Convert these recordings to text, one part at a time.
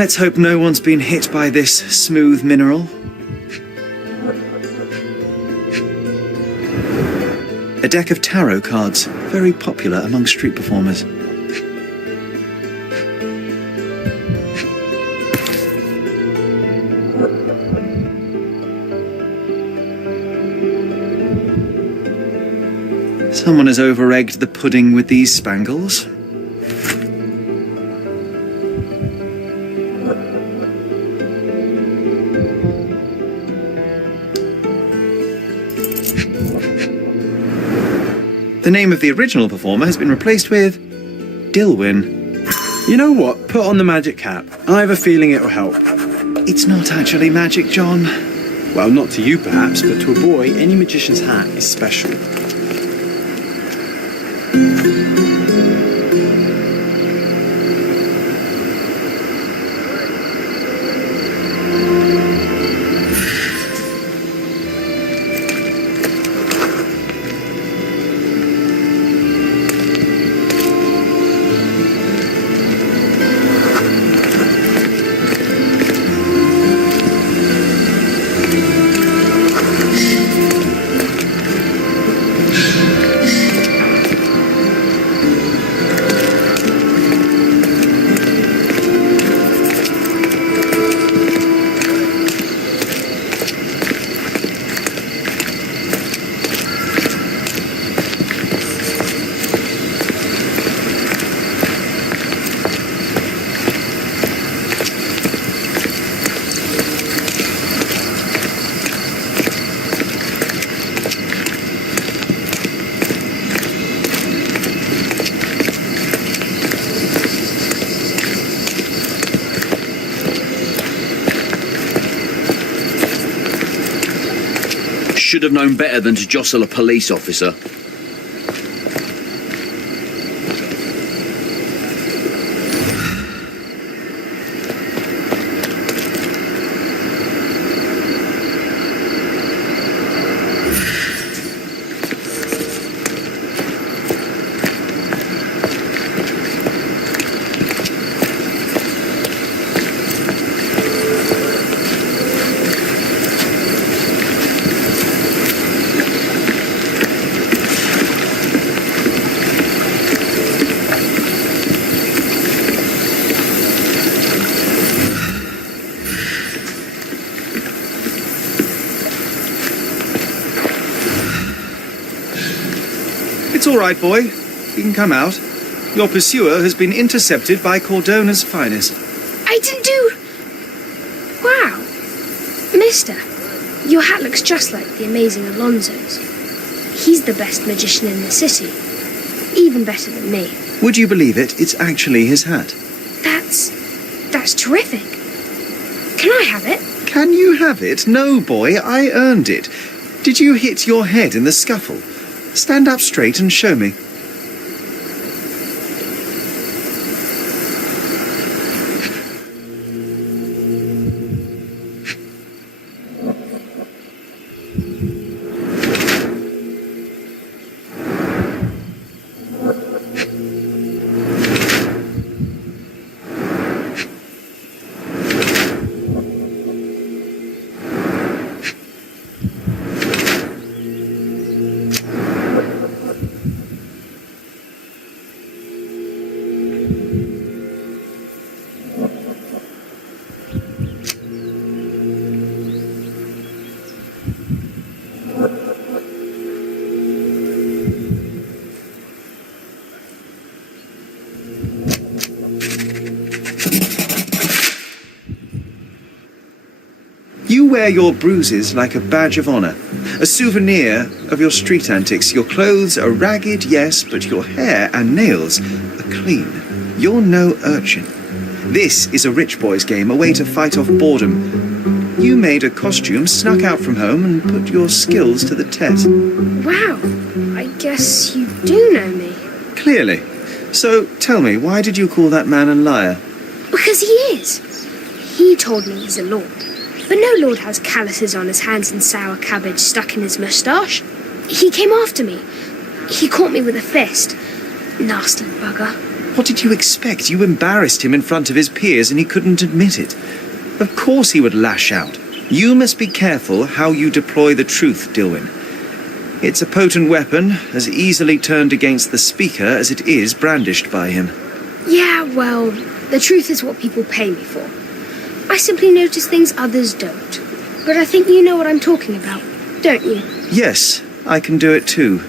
Let's hope no one's been hit by this smooth mineral. A deck of tarot cards, very popular among street performers. Someone has over-egged the pudding with these spangles. The name of the original performer has been replaced with Dilwyn. You know what? Put on the magic cap. I have a feeling it will help. It's not actually magic, John. Well, not to you perhaps, but to a boy, any magician's hat is special. Should have known better than to jostle a police officer. all right, boy. You can come out. Your pursuer has been intercepted by Cordona's finest. I didn't do... Wow. Mister, your hat looks just like the amazing Alonso's. He's the best magician in the city. Even better than me. Would you believe it? It's actually his hat. That's terrific. Can I have it? Can you have it? No, boy, I earned it. Did you hit your head in the scuffle? Stand up straight and show me. You wear your bruises like a badge of honor, a souvenir of your street antics. Your clothes are ragged, yes, but your hair and nails are clean. You're no urchin. This is a rich boy's game, a way to fight off boredom. You made a costume, snuck out from home, and put your skills to the test. Wow. I guess you do know me. Clearly. So tell me, why did you call that man a liar? Because he is. He told me he's a lord. But no lord has calluses on his hands and sour cabbage stuck in his moustache. He came after me. He caught me with a fist. Nasty bugger. What did you expect? You embarrassed him in front of his peers and he couldn't admit it. Of course he would lash out. You must be careful how you deploy the truth, Dilwyn. It's a potent weapon, as easily turned against the speaker as it is brandished by him. Yeah, well, the truth is what people pay me for. I simply notice things others don't. But I think you know what I'm talking about, don't you? Yes, I can do it too.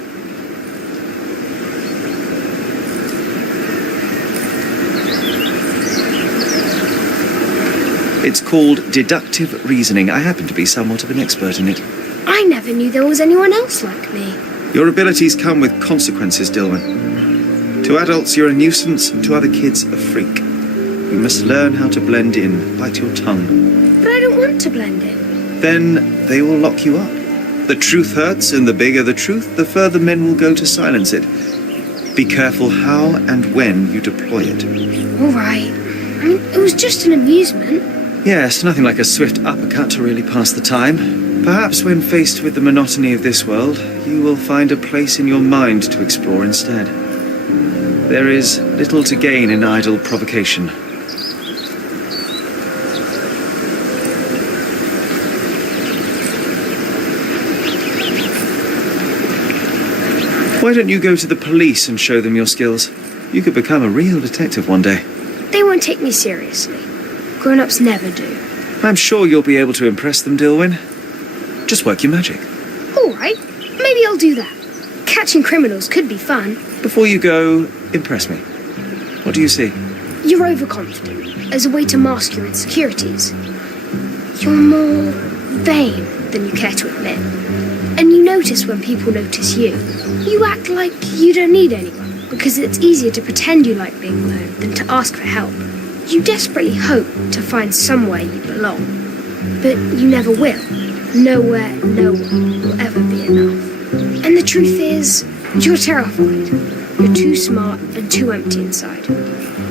It's called deductive reasoning. I happen to be somewhat of an expert in it. I never knew there was anyone else like me. Your abilities come with consequences, Dilwyn. To adults, you're a nuisance, and to other kids, a freak. You must learn how to blend in, bite your tongue. But I don't want to blend in. Then they will lock you up. The truth hurts, and the bigger the truth, the further men will go to silence it. Be careful how and when you deploy it. All right. I mean, it was just an amusement. Yes, nothing like a swift uppercut to really pass the time. Perhaps when faced with the monotony of this world, you will find a place in your mind to explore instead. There is little to gain in idle provocation. Why don't you go to the police and show them your skills? You could become a real detective one day. They won't take me seriously. Grown-ups never do. I'm sure you'll be able to impress them, Dilwyn. Just work your magic. All right. Maybe I'll do that. Catching criminals could be fun. Before you go, impress me. What do you see? You're overconfident, as a way to mask your insecurities. You're more vain than you care to admit. And you notice when people notice you. You act like you don't need anyone, because it's easier to pretend you like being alone than to ask for help. You desperately hope to find somewhere you belong, but you never will. Nowhere, no one will ever be enough. And the truth is, you're terrified. You're too smart and too empty inside.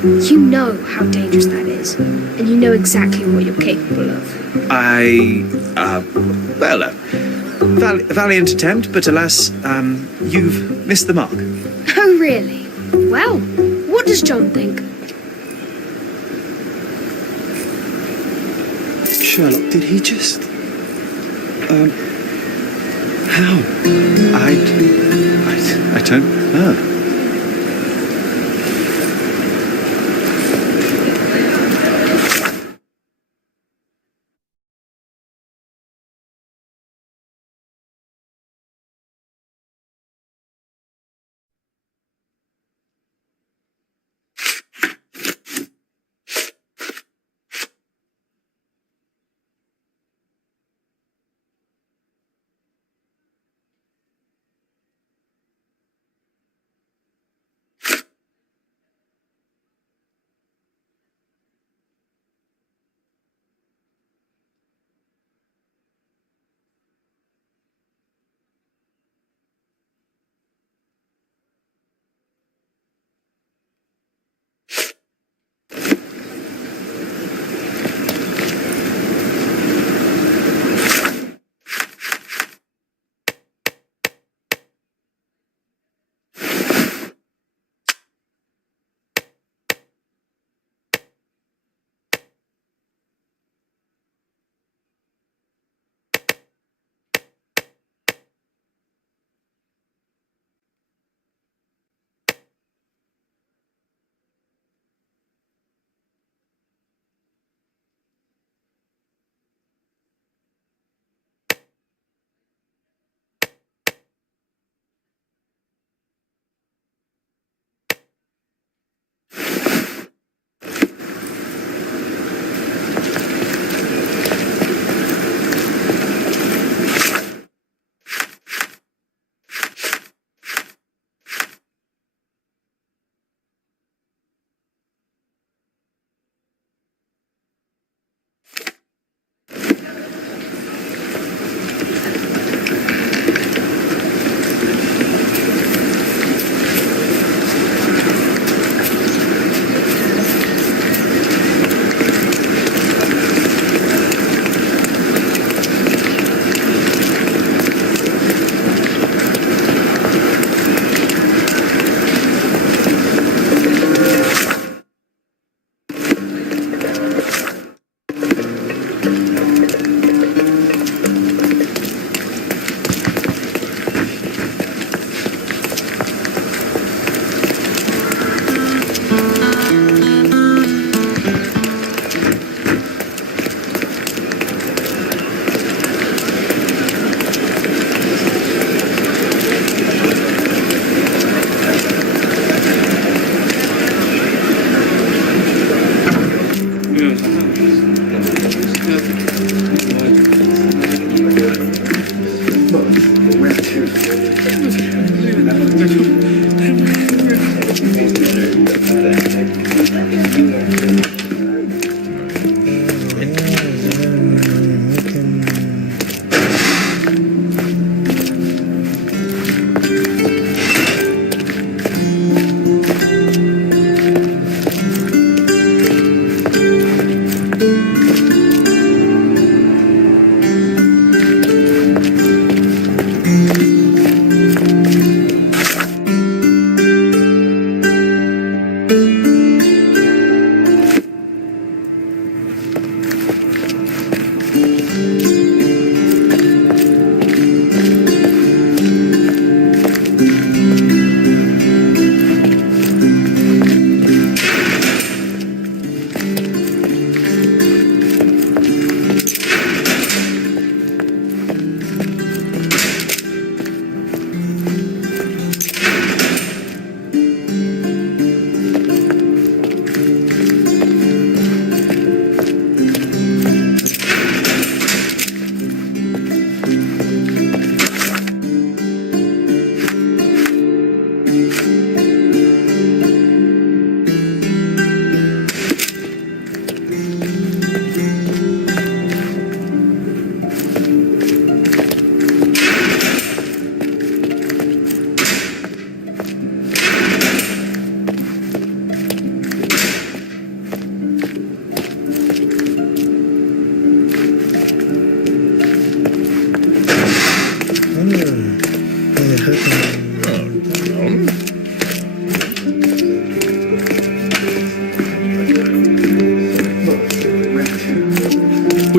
You know how dangerous that is, and you know exactly what you're capable of. Valiant attempt, but alas, you've missed the mark. Oh, really? Well, what does John think? Sherlock, did he just... how? I don't know.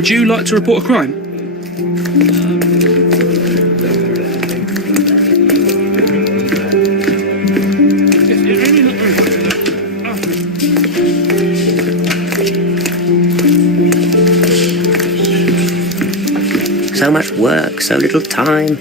Would you like to report a crime? So much work, so little time.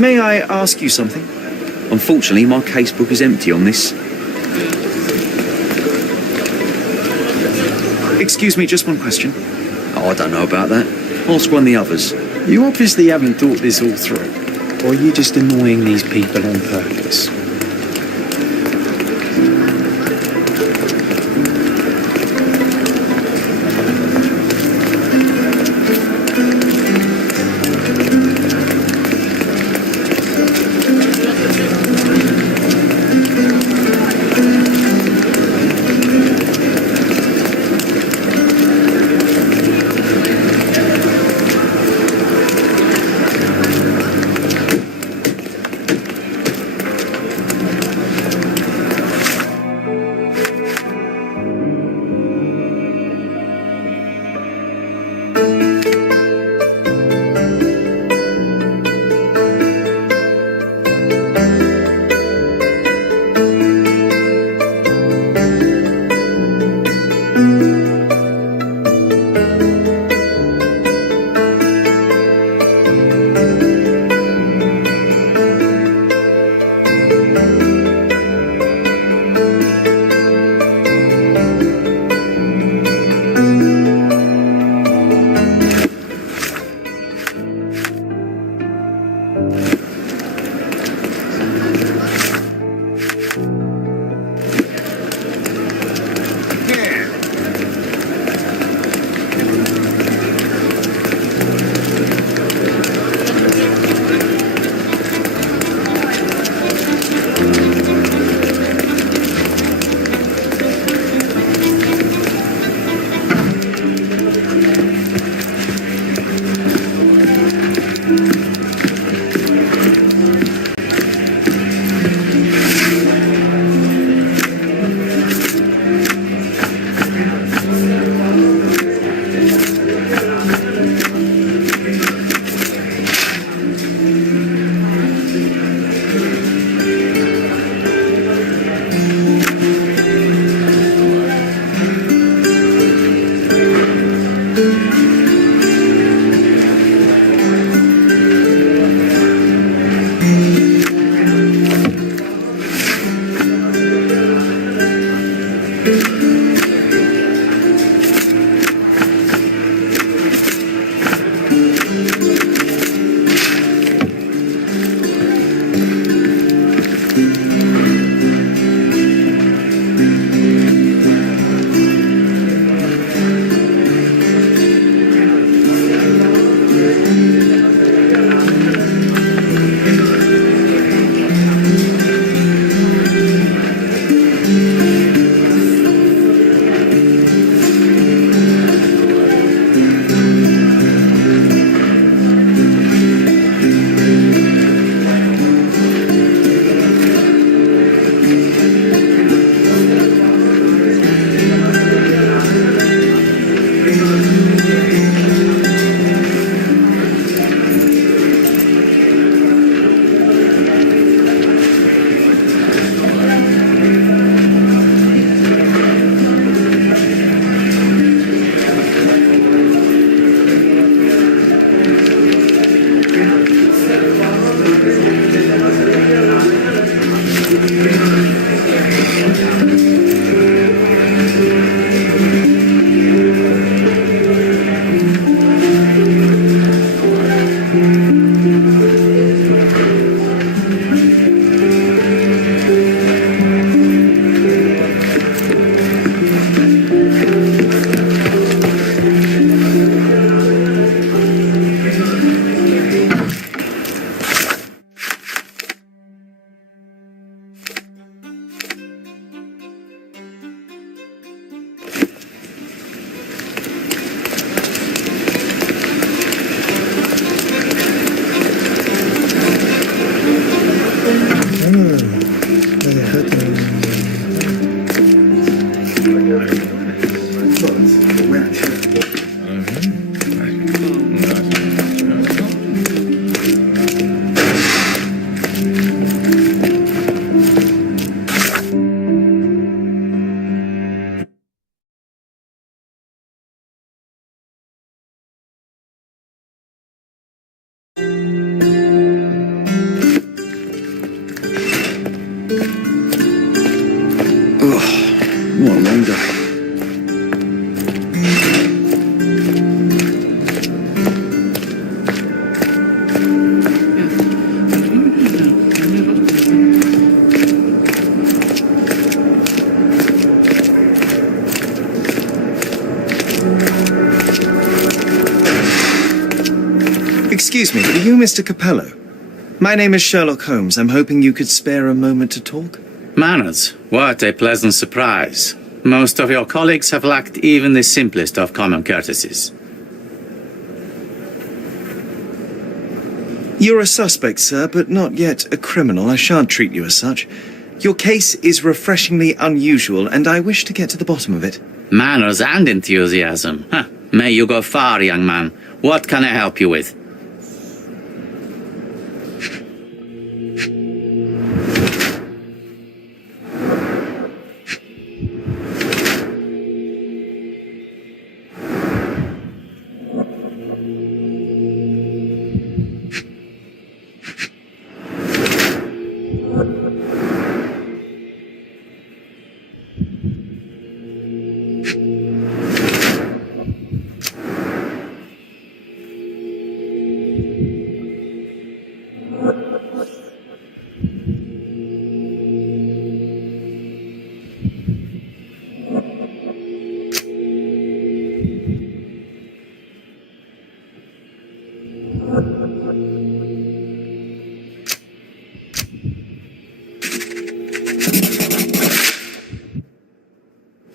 May I ask you something? Unfortunately, my casebook is empty on this. Excuse me, just one question. Oh, I don't know about that. Ask one of the others. You obviously haven't thought this all through. Or are you just annoying these people on purpose? Excuse me, are you Mr. Capello? My name is Sherlock Holmes. I'm hoping you could spare a moment to talk. Manners, what a pleasant surprise. Most of your colleagues have lacked even the simplest of common courtesies. You're a suspect, sir, but not yet a criminal. I shan't treat you as such. Your case is refreshingly unusual, and I wish to get to the bottom of it. Manners and enthusiasm. Huh. May you go far, young man. What can I help you with?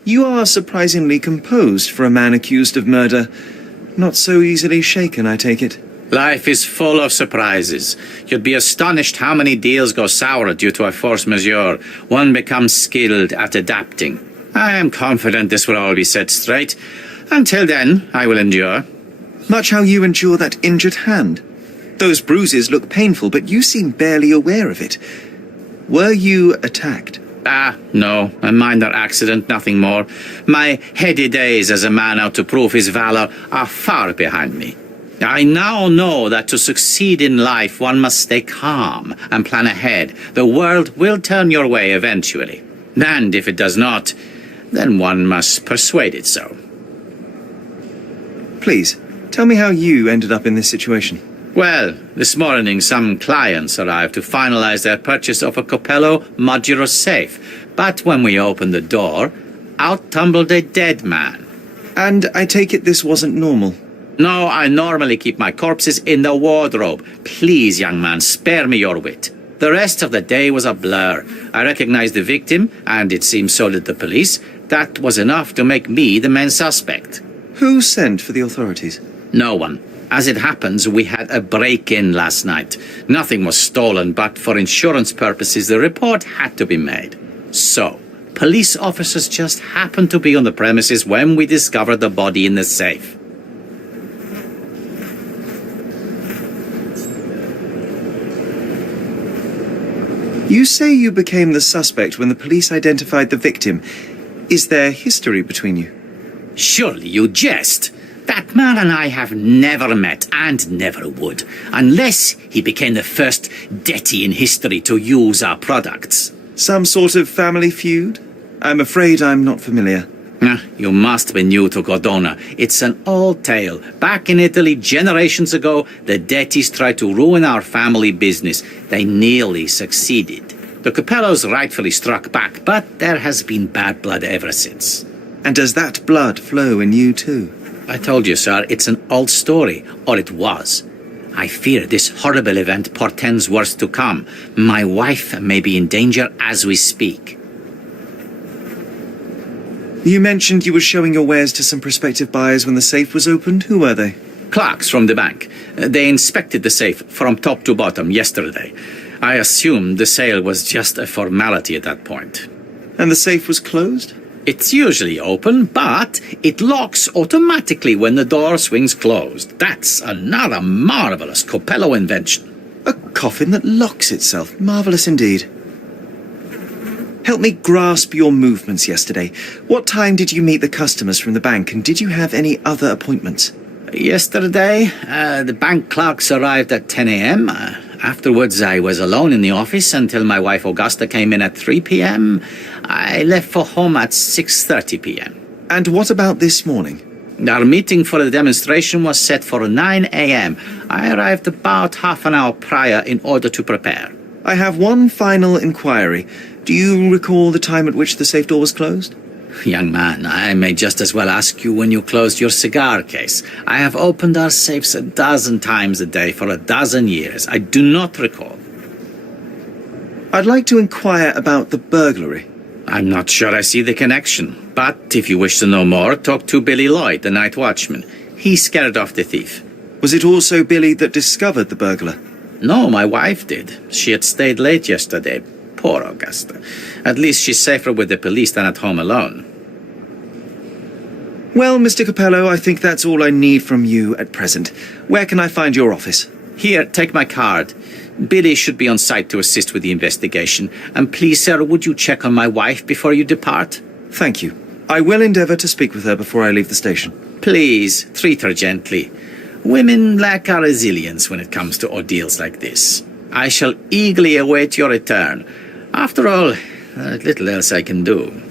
You are surprisingly composed for a man accused of murder. Not so easily shaken, I take it. Life is full of surprises. You'd be astonished how many deals go sour due to a force majeure. One becomes skilled at adapting. I am confident this will all be set straight. Until then, I will endure. Much how you endure that injured hand. Those bruises look painful, but you seem barely aware of it. Were you attacked? No, a minor accident, nothing more. My heady days as a man out to prove his valor are far behind me. I now know that to succeed in life, one must stay calm and plan ahead. The world will turn your way eventually. And if it does not, then one must persuade it so. Please, tell me how you ended up in this situation. Well, this morning some clients arrived to finalize their purchase of a Capello modular safe. But when we opened the door, out tumbled a dead man. And I take it this wasn't normal. No, I normally keep my corpses in the wardrobe. Please, young man, spare me your wit. The rest of the day was a blur. I recognized the victim, and it seems so did the police. That was enough to make me the main suspect. Who sent for the authorities? No one. As it happens, we had a break-in last night. Nothing was stolen, but for insurance purposes, the report had to be made. So, police officers just happened to be on the premises when we discovered the body in the safe. You say you became the suspect when the police identified the victim. Is there history between you? Surely you jest. That man and I have never met, and never would, unless he became the first deity in history to use our products. Some sort of family feud? I'm afraid I'm not familiar. You must be new to Cordona. It's an old tale. Back in Italy, generations ago, the deities tried to ruin our family business. They nearly succeeded. The Capellos rightfully struck back, but there has been bad blood ever since. And does that blood flow in you too? I told you, sir, it's an old story, or it was. I fear this horrible event portends worse to come. My wife may be in danger as we speak. You mentioned you were showing your wares to some prospective buyers when the safe was opened. Who were they? Clerks from the bank. They inspected the safe from top to bottom yesterday. I assumed the sale was just a formality at that point. And the safe was closed? It's usually open, but it locks automatically when the door swings closed. That's another marvelous Capello invention. A coffin that locks itself. Marvelous indeed. Help me grasp your movements yesterday. What time did you meet the customers from the bank, and did you have any other appointments? Yesterday, the bank clerks arrived at 10 a.m. Afterwards, I was alone in the office until my wife Augusta came in at 3 p.m. I left for home at 6:30 p.m. And what about this morning? Our meeting for the demonstration was set for 9 a.m. I arrived about half an hour prior in order to prepare. I have one final inquiry. Do you recall the time at which the safe door was closed? Young man, I may just as well ask you when you closed your cigar case. I have opened our safes 12 times a day for 12 years. I do not recall. I'd like to inquire about the burglary. I'm not sure I see the connection. But if you wish to know more, talk to Billy Lloyd, the night watchman. He scared off the thief. Was it also Billy that discovered the burglar? No, my wife did. She had stayed late yesterday. Poor Augusta. At least she's safer with the police than at home alone. Well, Mr. Capello, I think that's all I need from you at present. Where can I find your office? Here, take my card. Billy should be on site to assist with the investigation. And please, sir, would you check on my wife before you depart? Thank you. I will endeavour to speak with her before I leave the station. Please, treat her gently. Women lack our resilience when it comes to ordeals like this. I shall eagerly await your return. After all, there's little else I can do.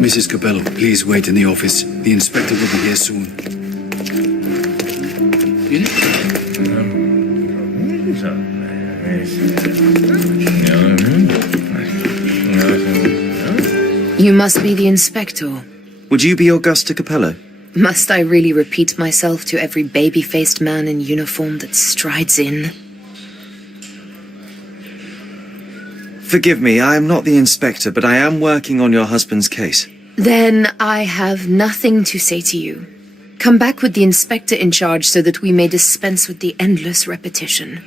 Mrs. Capello, please wait in the office. The inspector will be here soon. You must be the inspector. Would you be Augusta Capello? Must I really repeat myself to every baby-faced man in uniform that strides in? Forgive me, I am not the inspector, but I am working on your husband's case. Then I have nothing to say to you. Come back with the inspector in charge so that we may dispense with the endless repetition.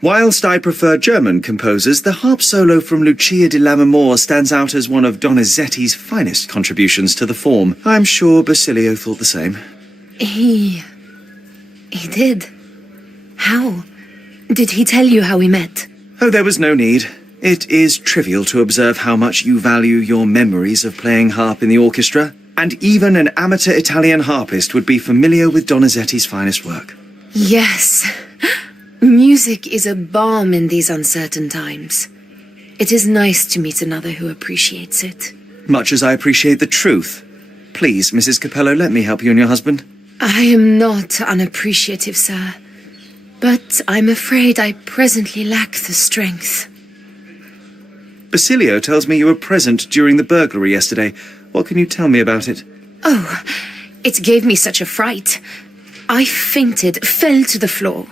Whilst I prefer German composers, the harp solo from Lucia di Lammermoor stands out as one of Donizetti's finest contributions to the form. I'm sure Basilio thought the same. He did. How? Did he tell you how we met? Oh, there was no need. It is trivial to observe how much you value your memories of playing harp in the orchestra, and even an amateur Italian harpist would be familiar with Donizetti's finest work. Yes. Music is a balm in these uncertain times. It is nice to meet another who appreciates it. Much as I appreciate the truth. Please, Mrs. Capello, let me help you and your husband. I am not unappreciative, sir. But I'm afraid I presently lack the strength. Basilio tells me you were present during the burglary yesterday. What can you tell me about it? Oh, it gave me such a fright. I fainted, fell to the floor.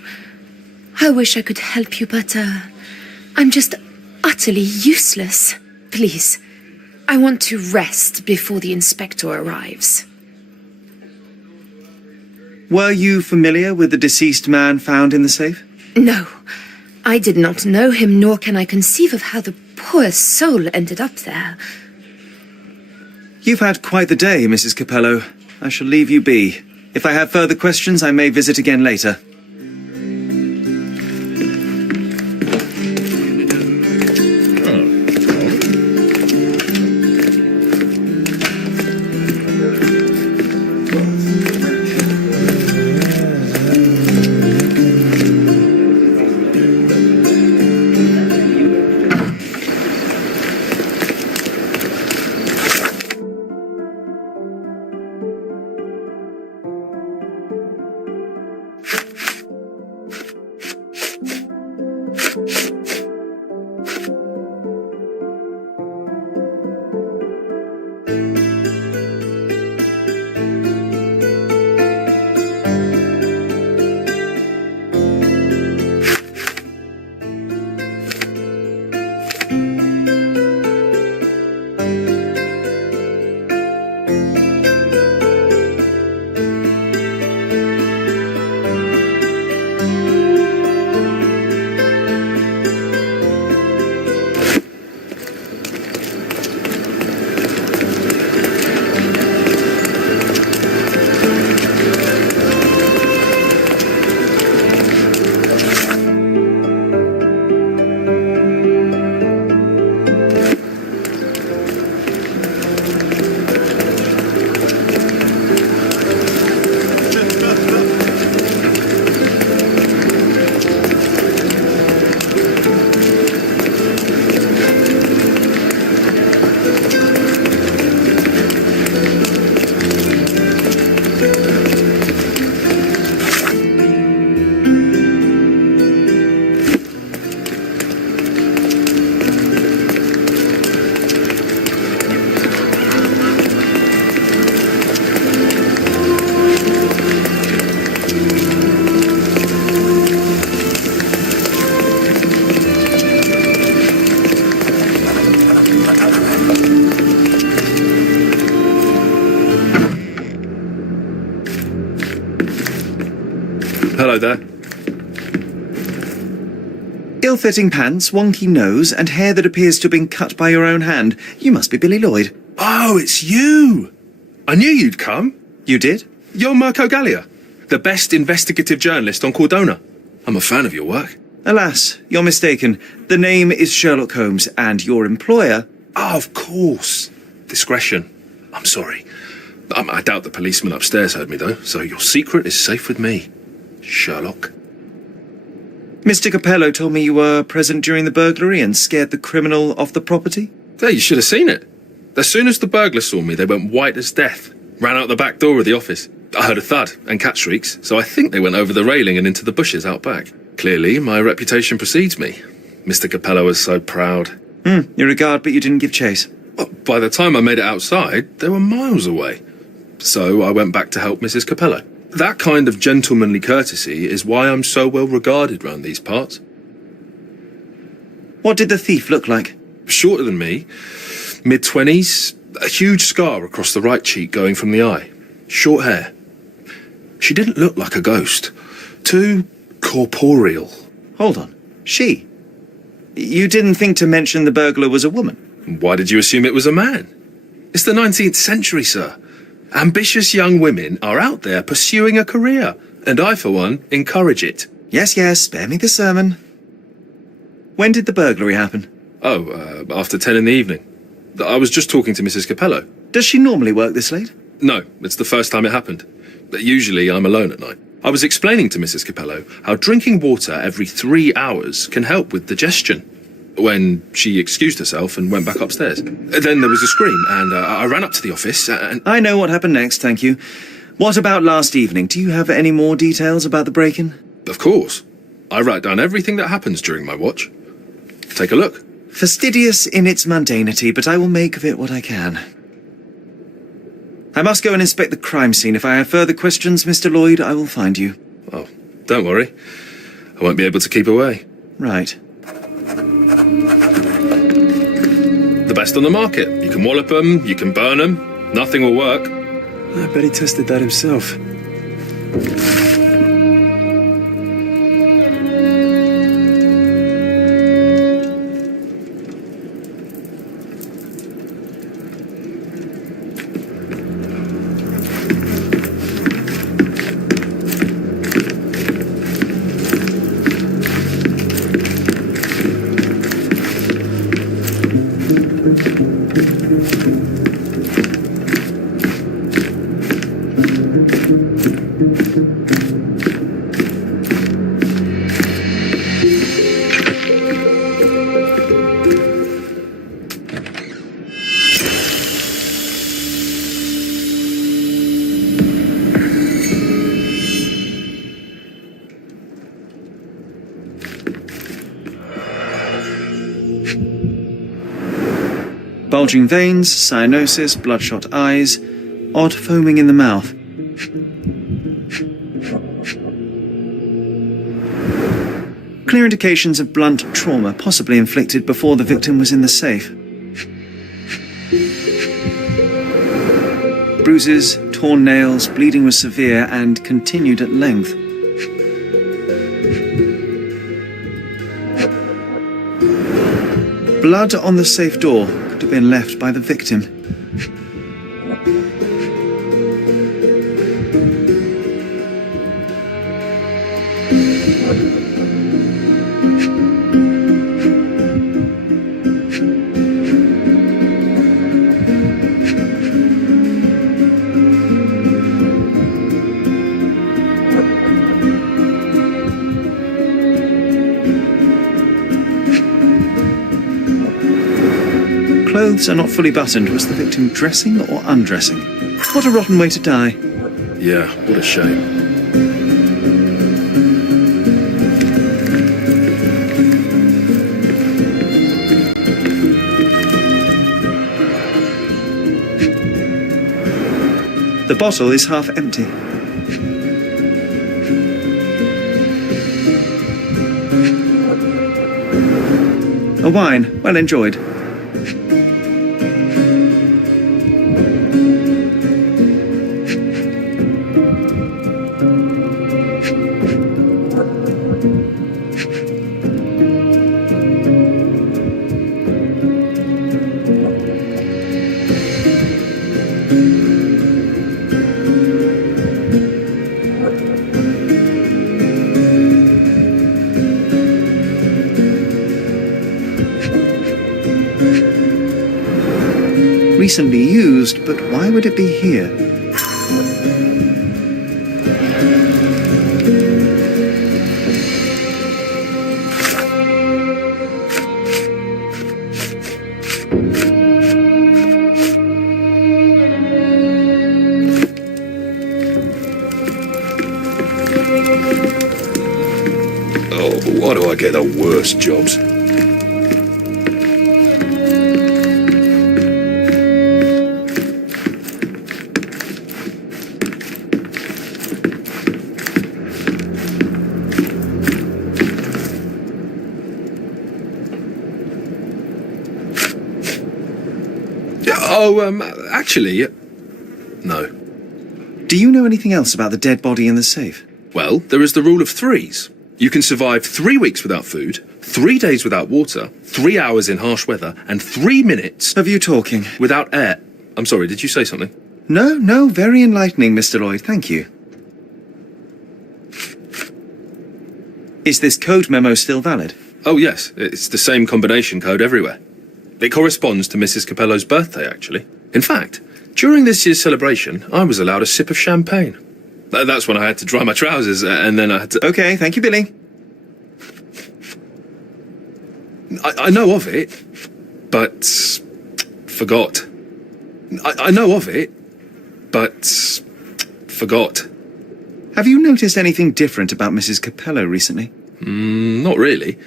I wish I could help you, but I'm just utterly useless. Please, I want to rest before the inspector arrives. Were you familiar with the deceased man found in the safe? No, I did not know him, nor can I conceive of how the poor soul ended up there. You've had quite the day, Mrs. Capello. I shall leave you be. If I have further questions, I may visit again later. Hello there. Ill-fitting pants, wonky nose, and hair that appears to have been cut by your own hand. You must be Billy Lloyd. Oh, it's you! I knew you'd come. You did? You're Mirko Gallia, the best investigative journalist on Cordona. I'm a fan of your work. Alas, you're mistaken. The name is Sherlock Holmes, and your employer... Oh, of course. Discretion. I'm sorry. I doubt the policeman upstairs heard me, though, so your secret is safe with me, Sherlock. Mr. Capello told me you were present during the burglary and scared the criminal off the property. There, you should have seen it. As soon as the burglars saw me, they went white as death. Ran out the back door of the office. I heard a thud and cat shrieks, so I think they went over the railing and into the bushes out back. Clearly, my reputation precedes me. Mr. Capello was so proud. You regard, but you didn't give chase. Well, by the time I made it outside, they were miles away. So I went back to help Mrs. Capello. That kind of gentlemanly courtesy is why I'm so well regarded round these parts. What did the thief look like? Shorter than me, mid-20s, a huge scar across the right cheek going from the eye. Short hair. She didn't look like a ghost. Too corporeal. Hold on. She? You didn't think to mention the burglar was a woman? Why did you assume it was a man? It's the 19th century, sir. Ambitious young women are out there pursuing a career, and I, for one, encourage it. Yes, yes, spare me the sermon. When did the burglary happen? After 10 in the evening. I was just talking to Mrs. Capello. Does she normally work this late? No, it's the first time it happened. But usually I'm alone at night. I was explaining to Mrs. Capello how drinking water every 3 hours can help with digestion, when she excused herself and went back upstairs. Then there was a scream, and I ran up to the office and... I know what happened next, thank you. What about last evening? Do you have any more details about the break-in? Of course. I write down everything that happens during my watch. Take a look. Fastidious in its mundanity, but I will make of it what I can. I must go and inspect the crime scene. If I have further questions, Mr. Lloyd, I will find you. Oh, don't worry. I won't be able to keep away. Right. The best on the market. You can wallop them, you can burn them. Nothing will work. I bet he tested that himself. Bulging veins, cyanosis, bloodshot eyes, odd foaming in the mouth. Clear indications of blunt trauma, possibly inflicted before the victim was in the safe. Bruises, torn nails, bleeding was severe and continued at length. Blood on the safe door could have been left by the victim. Clothes are not fully buttoned. Was the victim dressing or undressing? What a rotten way to die. Yeah, what a shame. The bottle is half empty. A wine, well enjoyed. Recently used, but why would it be here? Oh, why do I get the worst jobs? Actually, no. Do you know anything else about the dead body in the safe? Well, there is the rule of threes. You can survive 3 weeks without food, 3 days without water, 3 hours in harsh weather, and 3 minutes Of you talking? without air. I'm sorry, did you say something? No, very enlightening, Mr. Lloyd, thank you. Is this code memo still valid? Oh, yes, it's the same combination code everywhere. It corresponds to Mrs. Capello's birthday, actually. In fact, during this year's celebration, I was allowed a sip of champagne. That's when I had to dry my trousers, and then I had to... Okay, thank you, Billy. I know of it, but forgot. I know of it, but forgot. Have you noticed anything different about Mrs. Capello recently? Not really.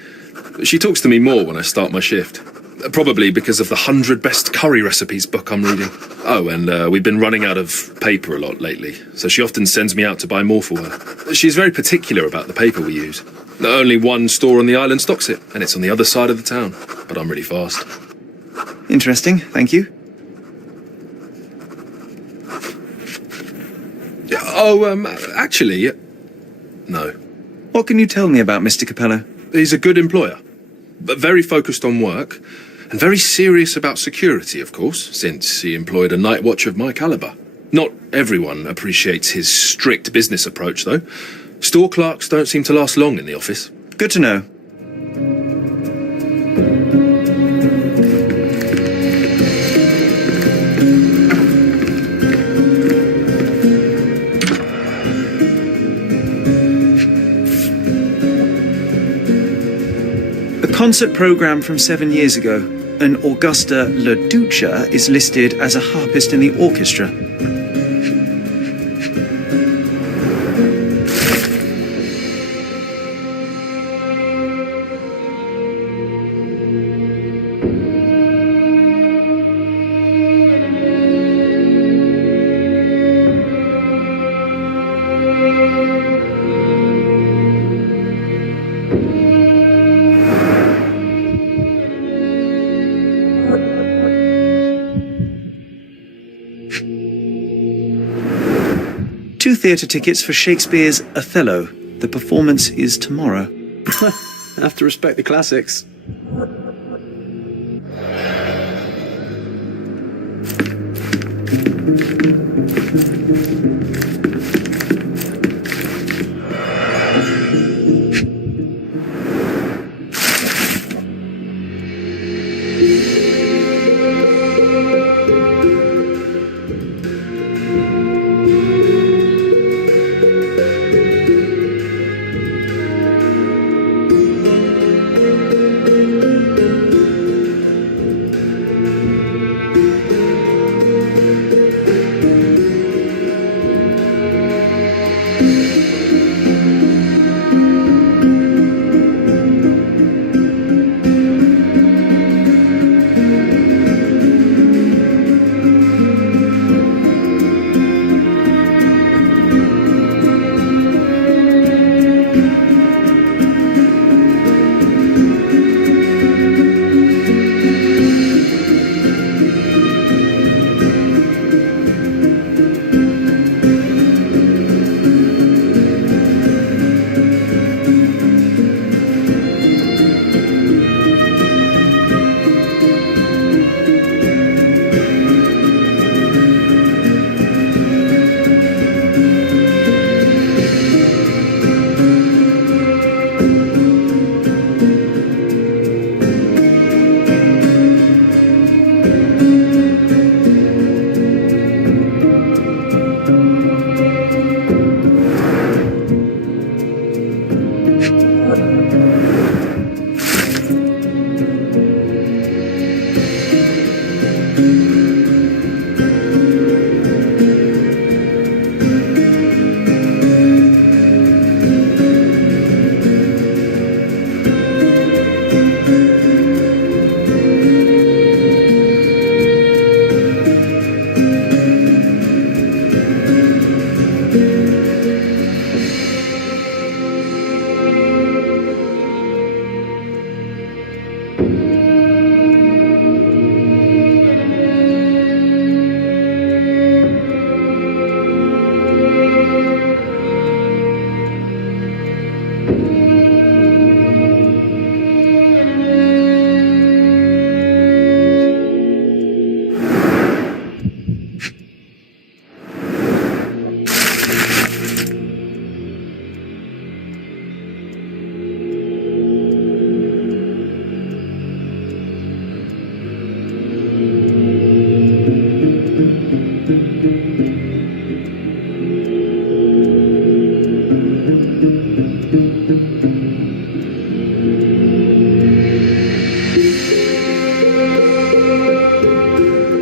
She talks to me more when I start my shift. Probably because of the 100 Best Curry Recipes book I'm reading. Oh, and we've been running out of paper a lot lately, so she often sends me out to buy more for her. She's very particular about the paper we use. Only one store on the island stocks it, and it's on the other side of the town. But I'm really fast. Interesting, thank you. Actually, no. What can you tell me about Mr. Capello? He's a good employer, but very focused on work, and very serious about security, of course, since he employed a night watch of my caliber. Not everyone appreciates his strict business approach, though. Store clerks don't seem to last long in the office. Good to know. concert program from 7 years ago. An Augusta La Duca is listed as a harpist in the orchestra. Two theatre tickets for Shakespeare's Othello. The performance is tomorrow. Have to respect the classics.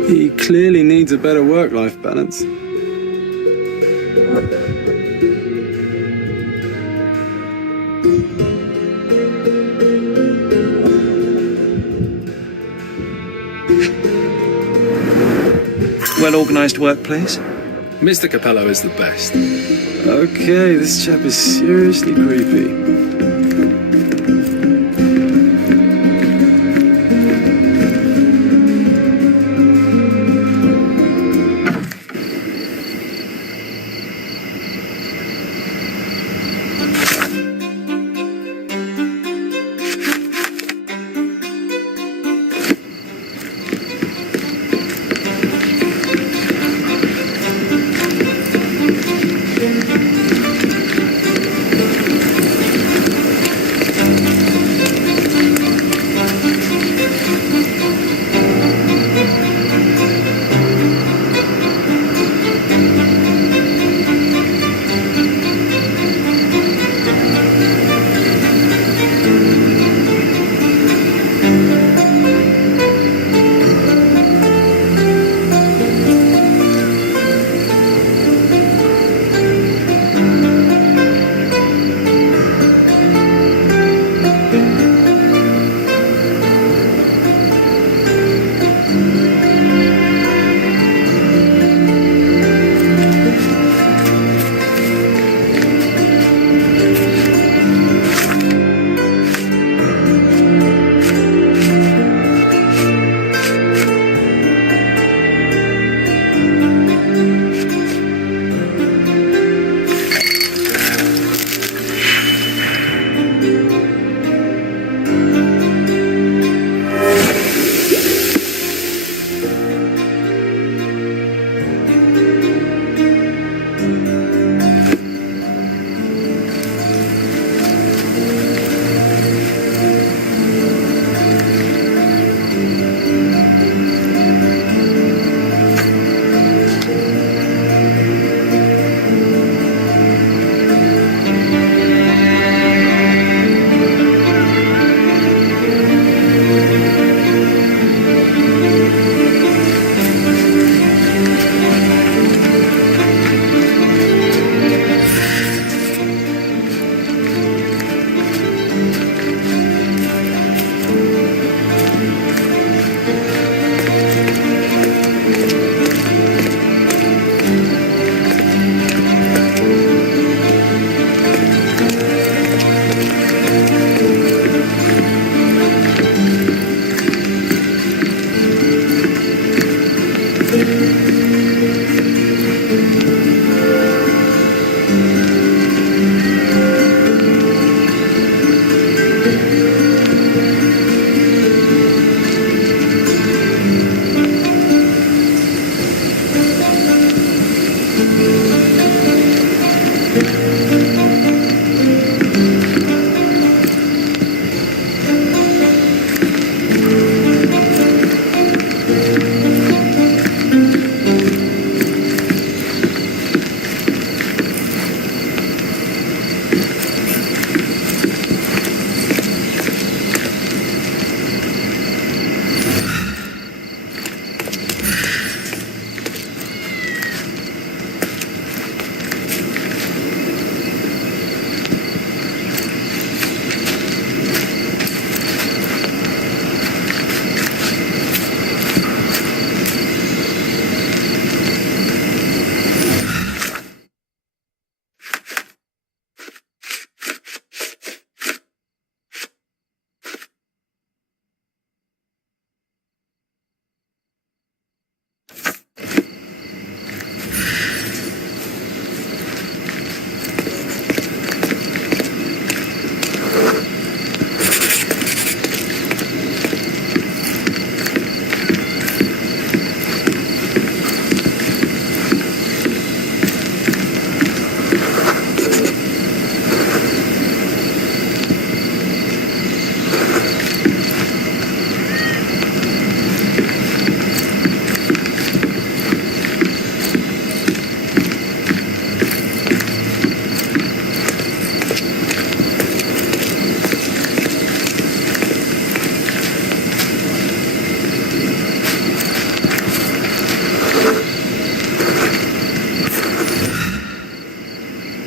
He clearly needs a better work-life balance. Well-organised workplace? Mr. Capello is the best. Okay, this chap is seriously creepy.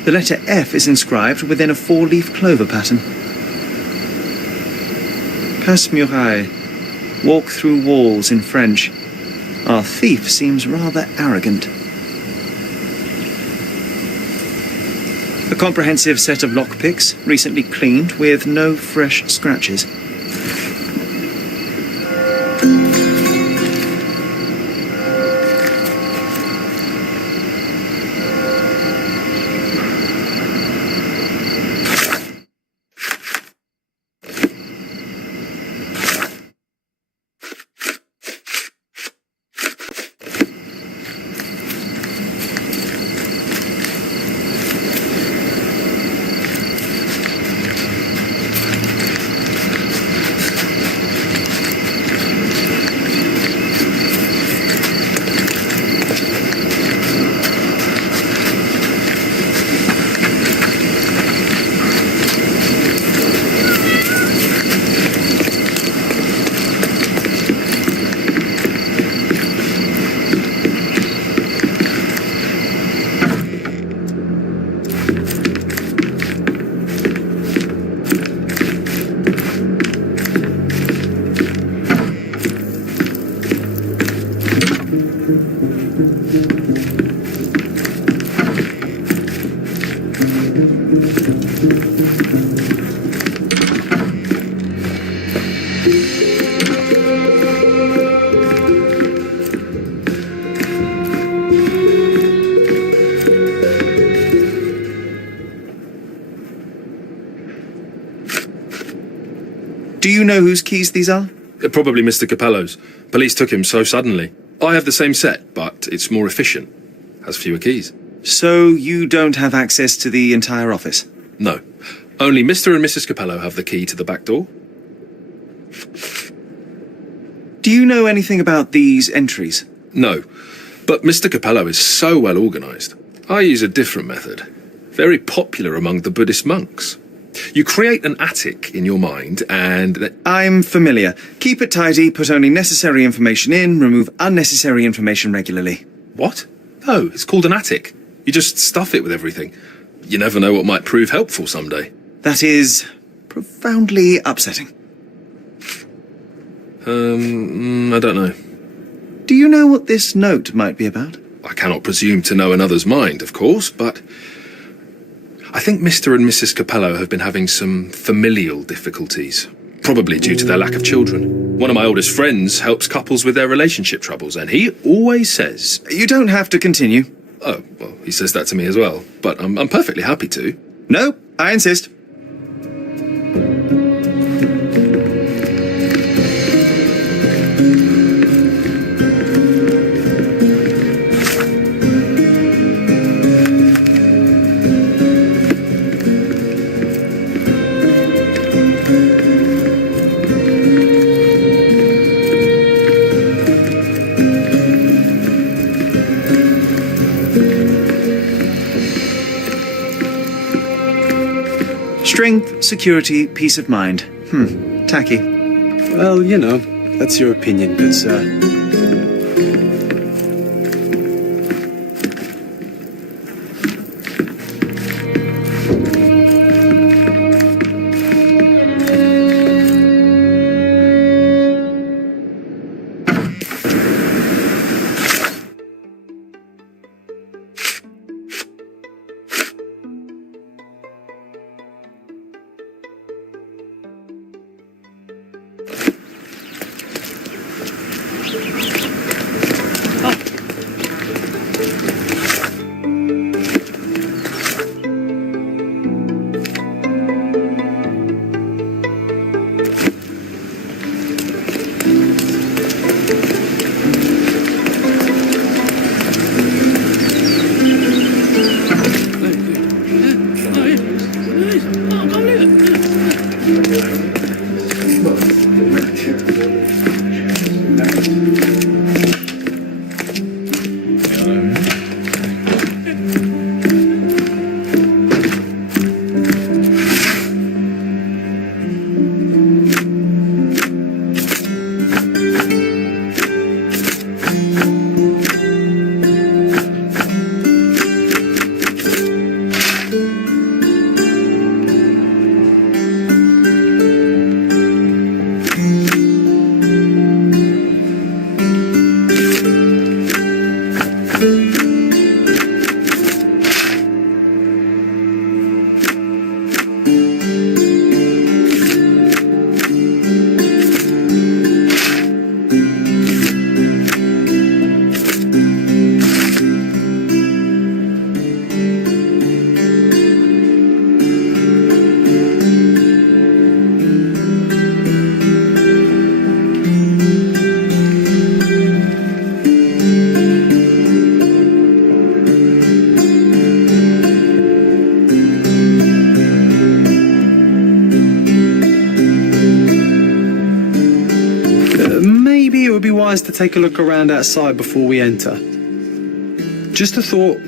The letter F is inscribed within a four-leaf clover pattern. Passe-muraille. Walk through walls in French. Our thief seems rather arrogant. A comprehensive set of lockpicks, recently cleaned with no fresh scratches. Do you know whose keys these are? Probably Mr. Capello's. Police took him so suddenly. I have the same set, but it's more efficient. Has fewer keys. So you don't have access to the entire office? No. Only Mr. and Mrs. Capello have the key to the back door. Do you know anything about these entries? No. But Mr. Capello is so well organised. I use a different method. Very popular among the Buddhist monks. You create an attic in your mind and... I'm familiar. Keep it tidy, put only necessary information in, remove unnecessary information regularly. What? No, it's called an attic. You just stuff it with everything. You never know what might prove helpful someday. That is profoundly upsetting. I don't know. Do you know what this note might be about? I cannot presume to know another's mind, of course, but... I think Mr. and Mrs. Capello have been having some familial difficulties, probably due to their lack of children. One of my oldest friends helps couples with their relationship troubles, and he always says... You don't have to continue. Oh, well, he says that to me as well, but I'm perfectly happy to. No, I insist. Strength, security, peace of mind. Tacky. Well, you know, that's your opinion, good sir. Maybe it would be wise to take a look around outside before we enter. Just a thought.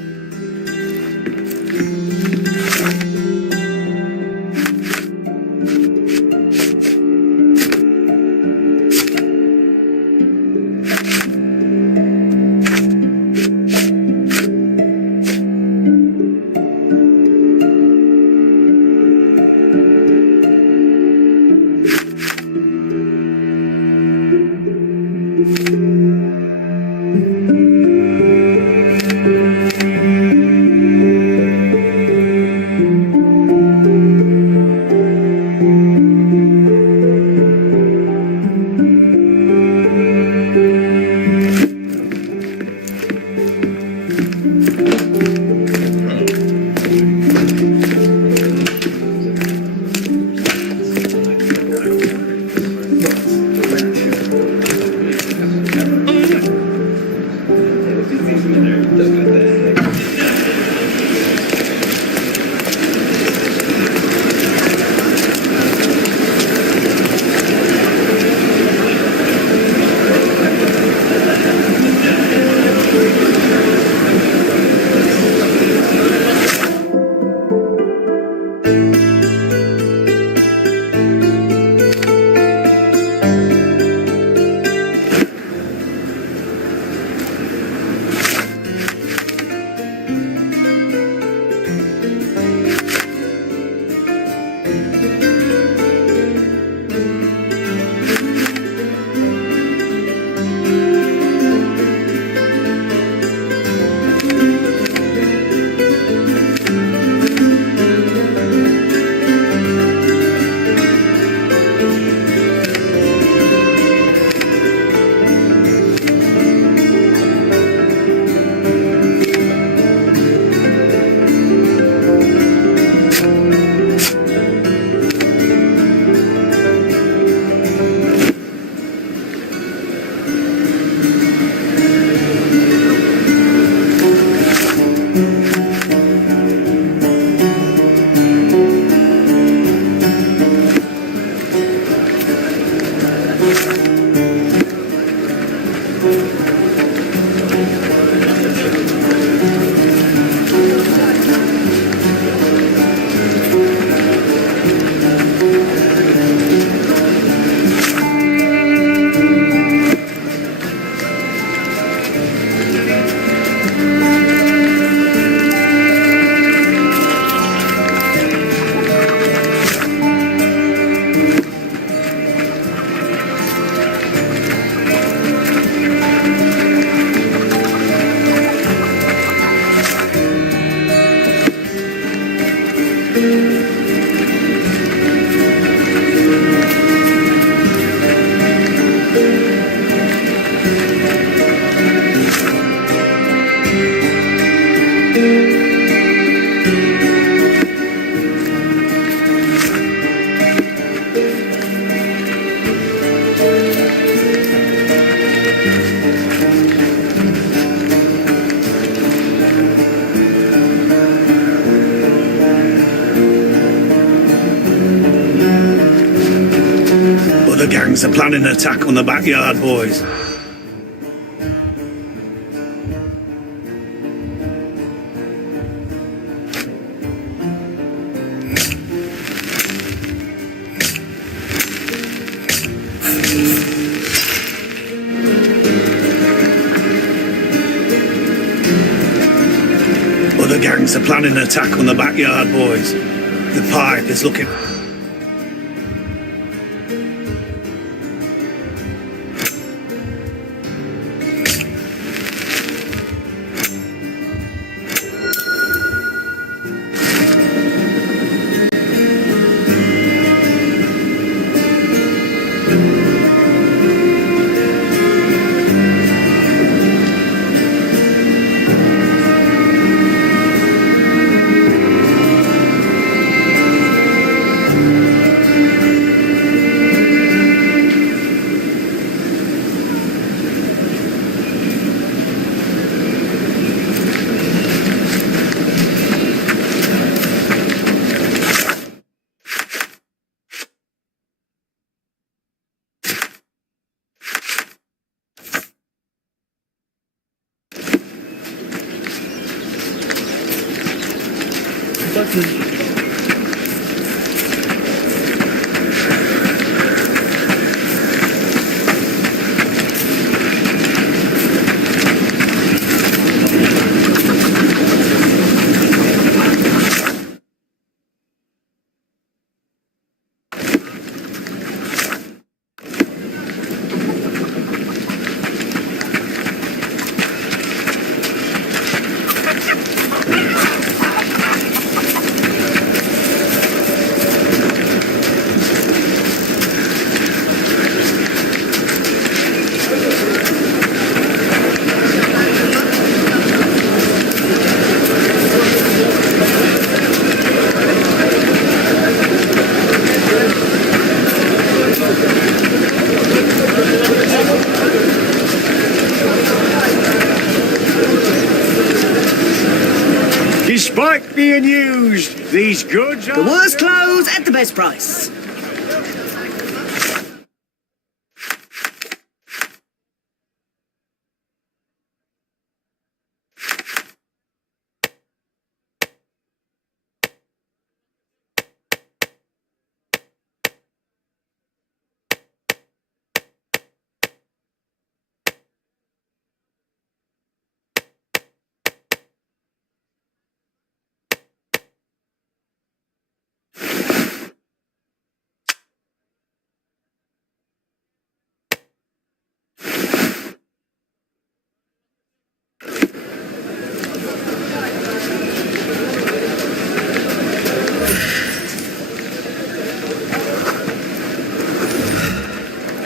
Gangs are planning an attack on the backyard, boys. Other gangs are planning an attack on the backyard, boys. The pipe is looking... Despite being used, these goods are... The worst clothes at the best price.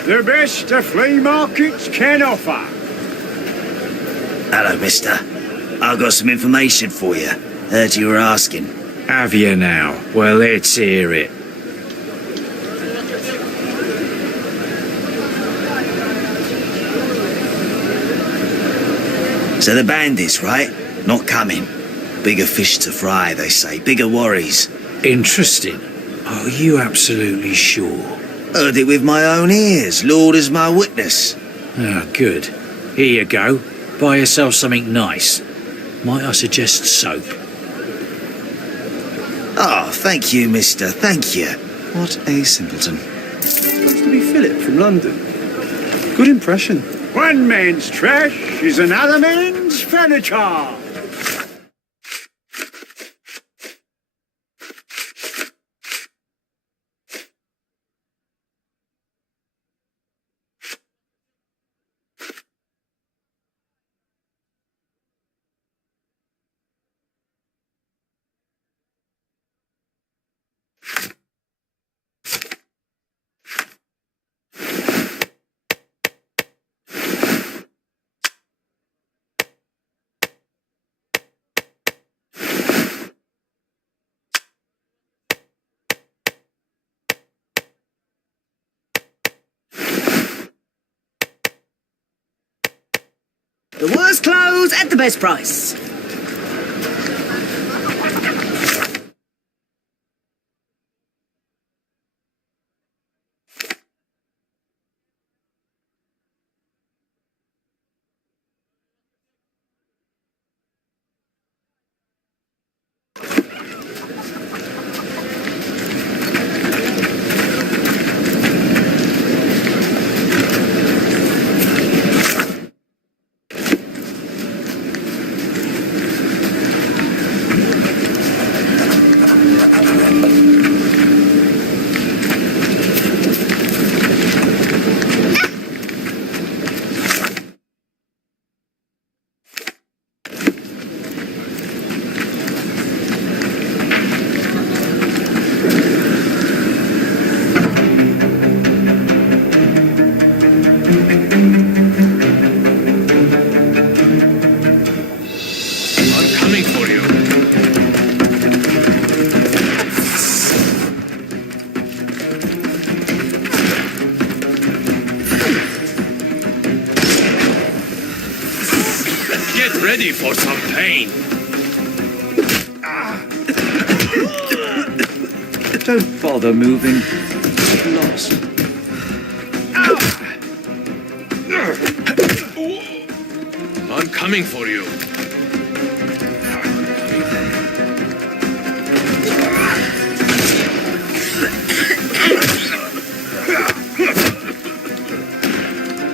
The best the flea markets can offer. Hello, mister. I've got some information for you. Heard you were asking. Have you now? Well, let's hear it. So the bandits, right? Not coming. Bigger fish to fry, they say. Bigger worries. Interesting. Are you absolutely sure? Heard it with my own ears. Lord is my witness. Ah, good. Here you go. Buy yourself something nice. Might I suggest soap? Oh, thank you, mister. Thank you. What a simpleton. Supposed to be Philip from London. Good impression. One man's trash is another man's furniture. The worst clothes at the best price. ready for some pain. Don't bother moving. Lost. I'm coming for you.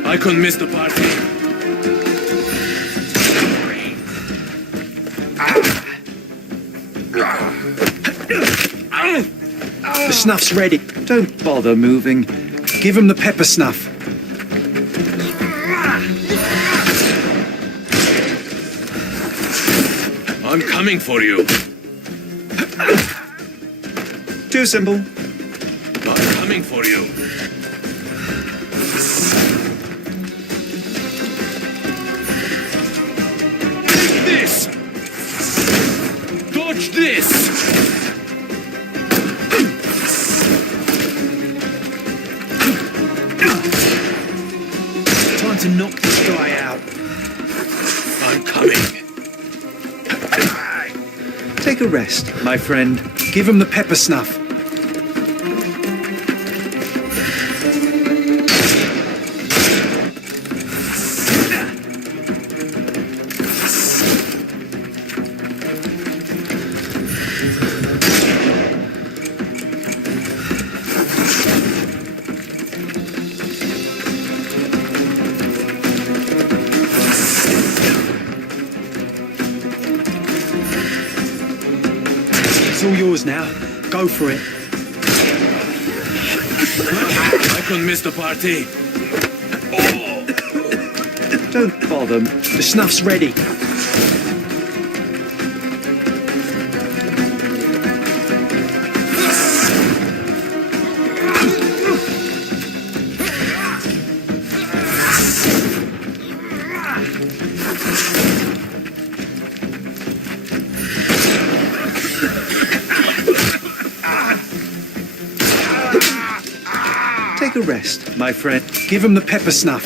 I couldn't miss the party. The snuff's ready. Don't bother moving. Give him the pepper snuff. I'm coming for you. Too simple. I'm coming for you. Take this! Dodge this! Time to knock this guy out. I'm coming. Take a rest, my friend. Give him the pepper snuff. It's all yours now. Go for it. I couldn't miss the party. Don't bother. The snuff's ready. Take a rest, my friend. Give him the pepper snuff.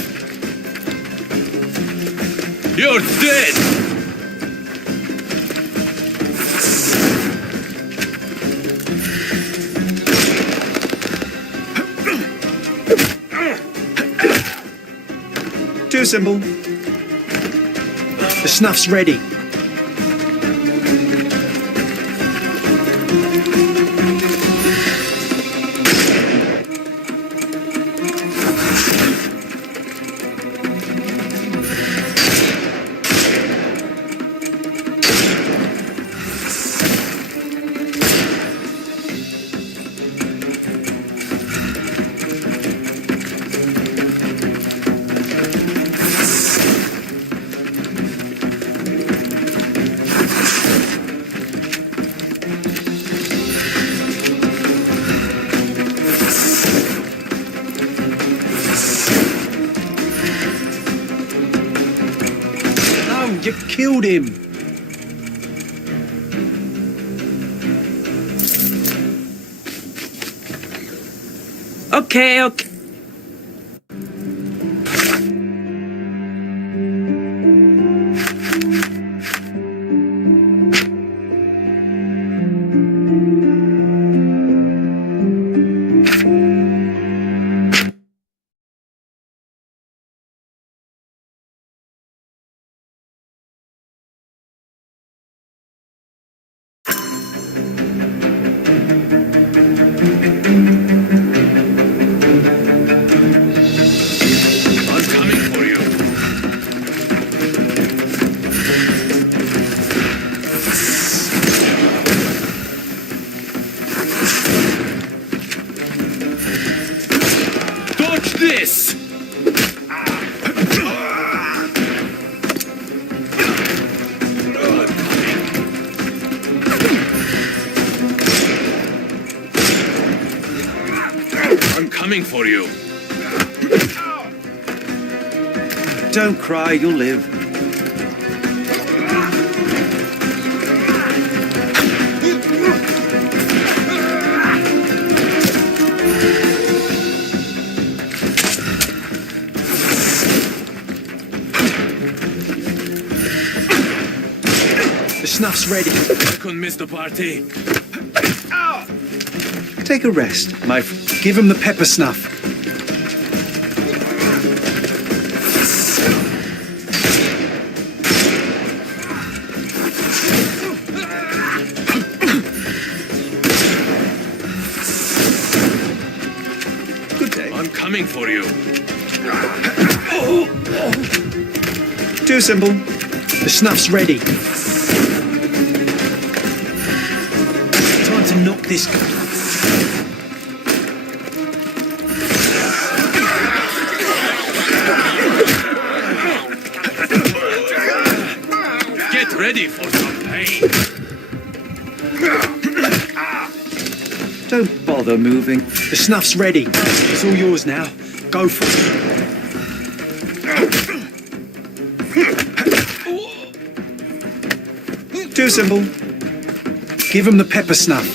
You're dead! Too simple. The snuff's ready. No, you killed him. Okay. I'm coming for you. Dodge this! I'm coming for you. Don't cry, you'll live. snuff's ready. I couldn't miss the party. Take a rest, my Give him the pepper snuff. Good day. I'm coming for you. Too simple. The snuff's ready. Time to knock this guy. Get ready for some pain. Don't bother moving. The snuff's ready. It's all yours now. Go for it. Too simple. Give him the pepper snuff.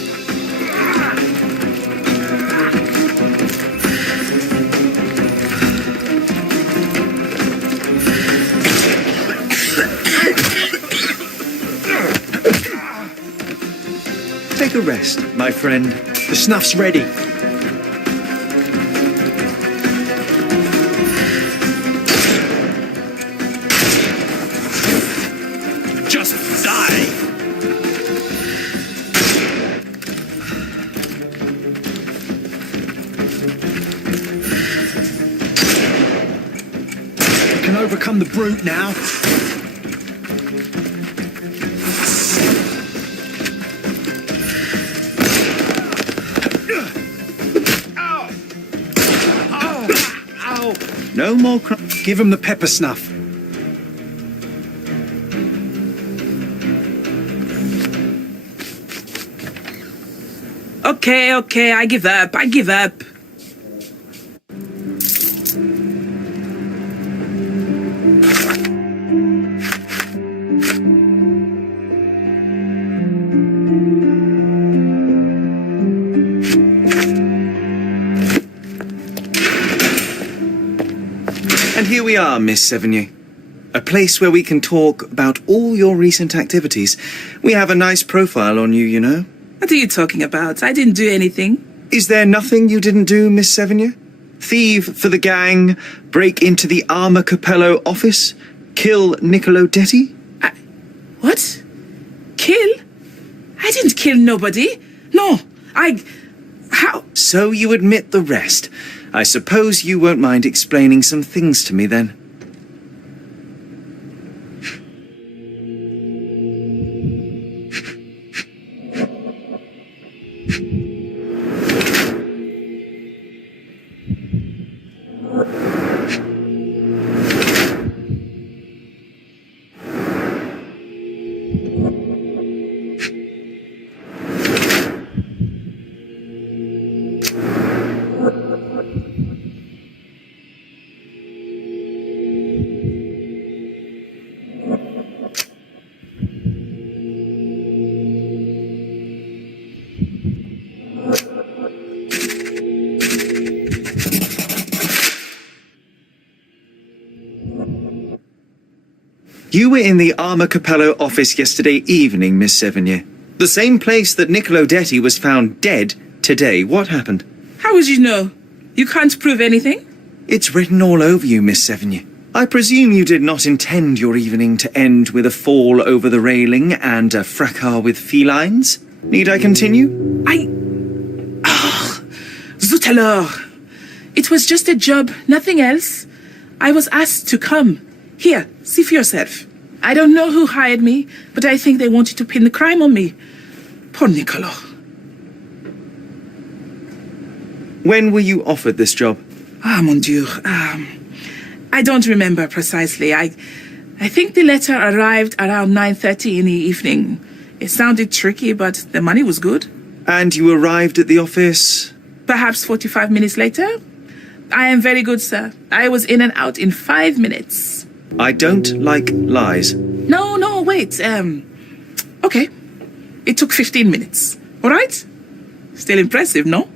Take a rest, my friend. The snuff's ready. Just die. You can overcome the brute now. No more Give him the pepper snuff. Okay, I give up. And here we are, Miss Sevigny. A place where we can talk about all your recent activities. We have a nice profile on you, you know. What are you talking about? I didn't do anything. Is there nothing you didn't do, Miss Sevigny? Thieve for the gang, break into the Armor Capello office, kill Niccolo Detti? What? Kill? I didn't kill nobody. No, How? So you admit the rest. I suppose you won't mind explaining some things to me then. You were in the Armor Capello office yesterday evening, Miss Sevigny. The same place that Niccolo Detti was found dead today. What happened? How would you know? You can't prove anything? It's written all over you, Miss Sevigny. I presume you did not intend your evening to end with a fall over the railing and a fracas with felines. Need I continue? Zut alors! It was just a job, nothing else. I was asked to come. Here, see for yourself. I don't know who hired me, but I think they wanted to pin the crime on me. Poor Niccolo. When were you offered this job? Ah, mon Dieu. I don't remember precisely. I think the letter arrived around 9:30 in the evening. It sounded tricky, but the money was good. And you arrived at the office? Perhaps 45 minutes later. I am very good, sir. I was in and out in 5 minutes. I don't like lies. No, wait. Okay. It took 15 minutes. All right? Still impressive, no?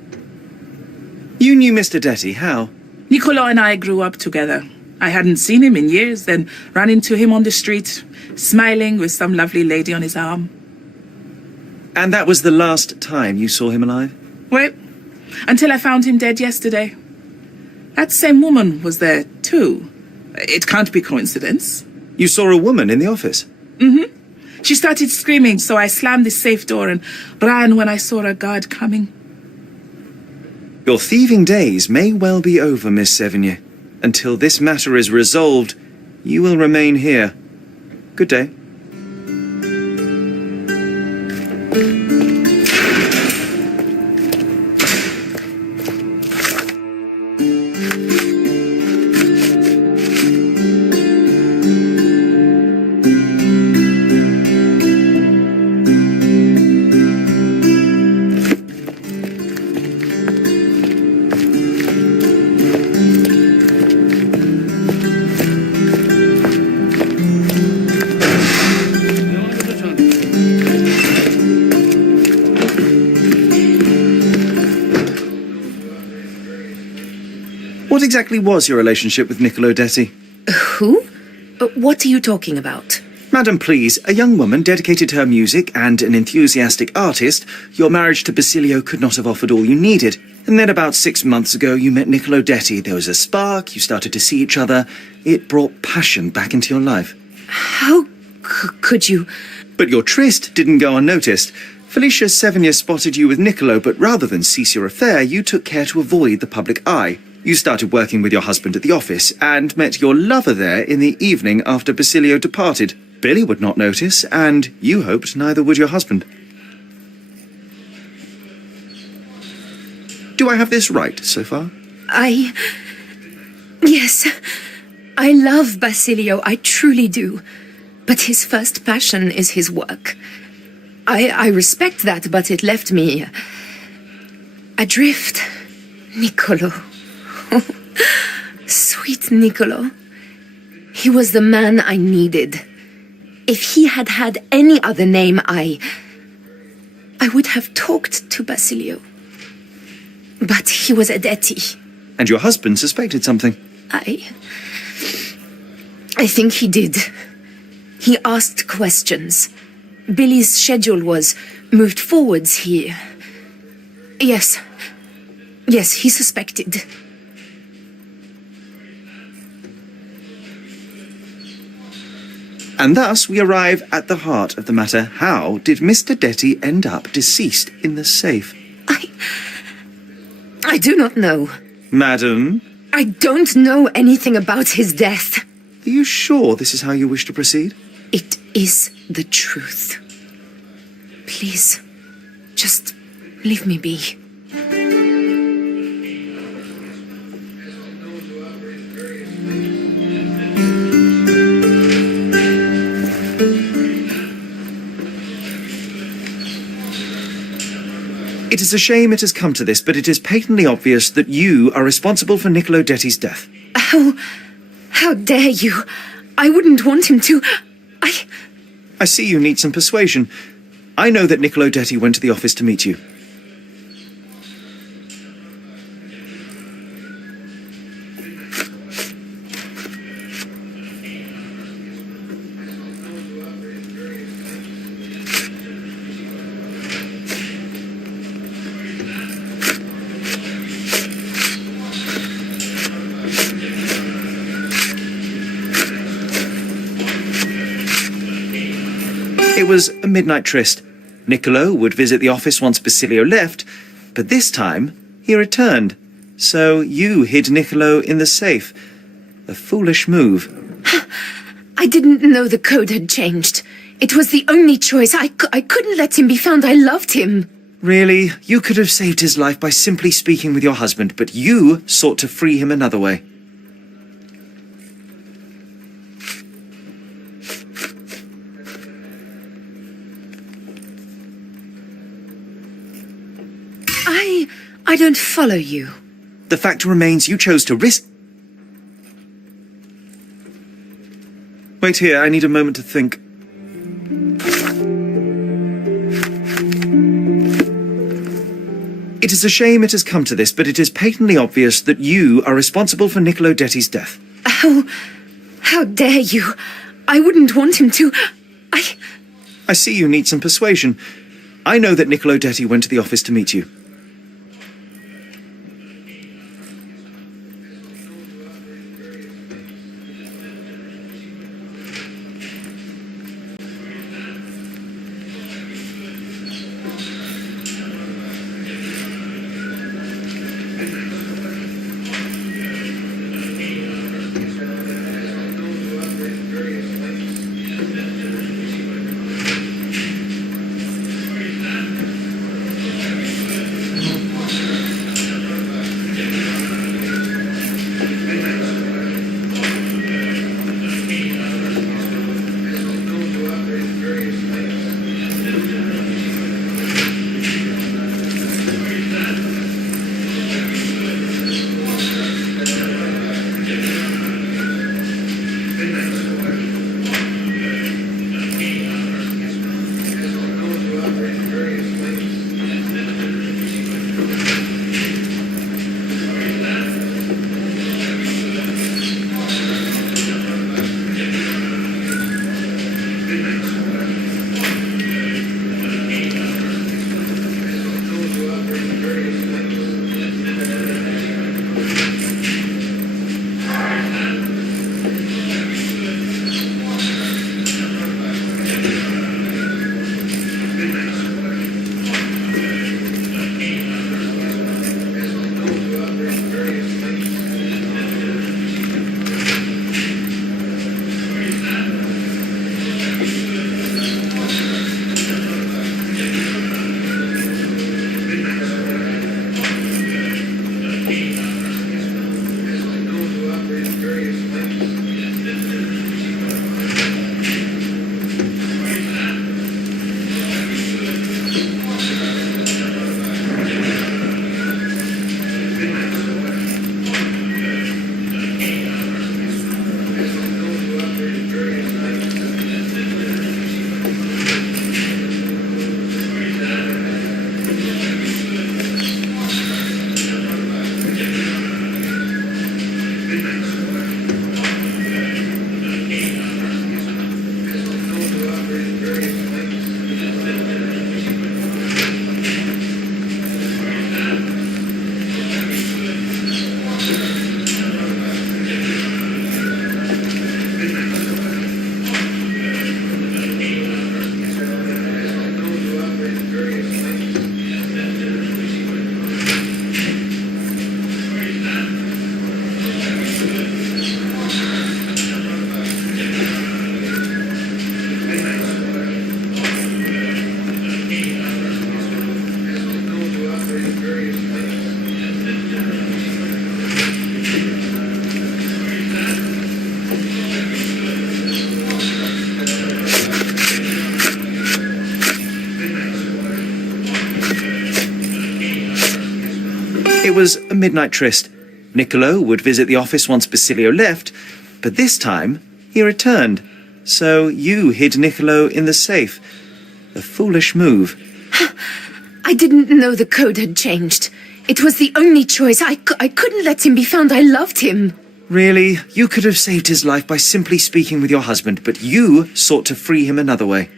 You knew Mr. Detti, how? Niccolo and I grew up together. I hadn't seen him in years, then ran into him on the street, smiling with some lovely lady on his arm. And that was the last time you saw him alive? Well, until I found him dead yesterday. That same woman was there too. It can't be coincidence. You saw a woman in the office? Mm-hmm. She started screaming, so I slammed the safe door and ran when I saw a guard coming. Your thieving days may well be over, Miss Sevigny. Until this matter is resolved, you will remain here. Good day. What exactly was your relationship with Niccolo Detti? Who? What are you talking about? Madam, please, a young woman dedicated to her music and an enthusiastic artist. Your marriage to Basilio could not have offered all you needed. And then about 6 months ago, you met Niccolo Detti. There was a spark, you started to see each other. It brought passion back into your life. How could you? But your tryst didn't go unnoticed. Felicia Sevigny spotted you with Niccolo, but rather than cease your affair, you took care to avoid the public eye. You started working with your husband at the office and met your lover there in the evening after Basilio departed. Billy would not notice, and you hoped neither would your husband. Do I have this right so far? Yes. I love Basilio, I truly do. But his first passion is his work. I respect that, but it left me adrift. Niccolo. Sweet Niccolo. He was the man I needed. If he had had any other name, I would have talked to Basilio. But he was a Detti. And your husband suspected something. I think he did. He asked questions. Billy's schedule was moved forwards here. Yes, he suspected. And thus we arrive at the heart of the matter. How did Mr. Detti end up deceased in the safe? I do not know. Madam? I don't know anything about his death. Are you sure this is how you wish to proceed? It is the truth. Please, just leave me be. It is a shame it has come to this, but it is patently obvious that you are responsible for Niccolo Detti's death. How dare you? I wouldn't want him to. I see you need some persuasion. I know that Niccolo Detti went to the office to meet you. It was a midnight tryst. Niccolo would visit the office once Basilio left, but this time he returned. So you hid Niccolo in the safe. A foolish move. I didn't know the code had changed. It was the only choice. I couldn't let him be found. I loved him. Really? You could have saved his life by simply speaking with your husband, but you sought to free him another way. I don't follow you. The fact remains you chose to risk... Wait here, I need a moment to think. It is a shame it has come to this, but it is patently obvious that you are responsible for Niccolo Detti's death. How dare you? I wouldn't want him to. I see you need some persuasion. I know that Niccolo Detti went to the office to meet you. It was a midnight tryst. Niccolo would visit the office once Basilio left, but this time he returned. So you hid Niccolo in the safe. A foolish move. I didn't know the code had changed. It was the only choice. I couldn't let him be found. I loved him. Really? You could have saved his life by simply speaking with your husband, but you sought to free him another way.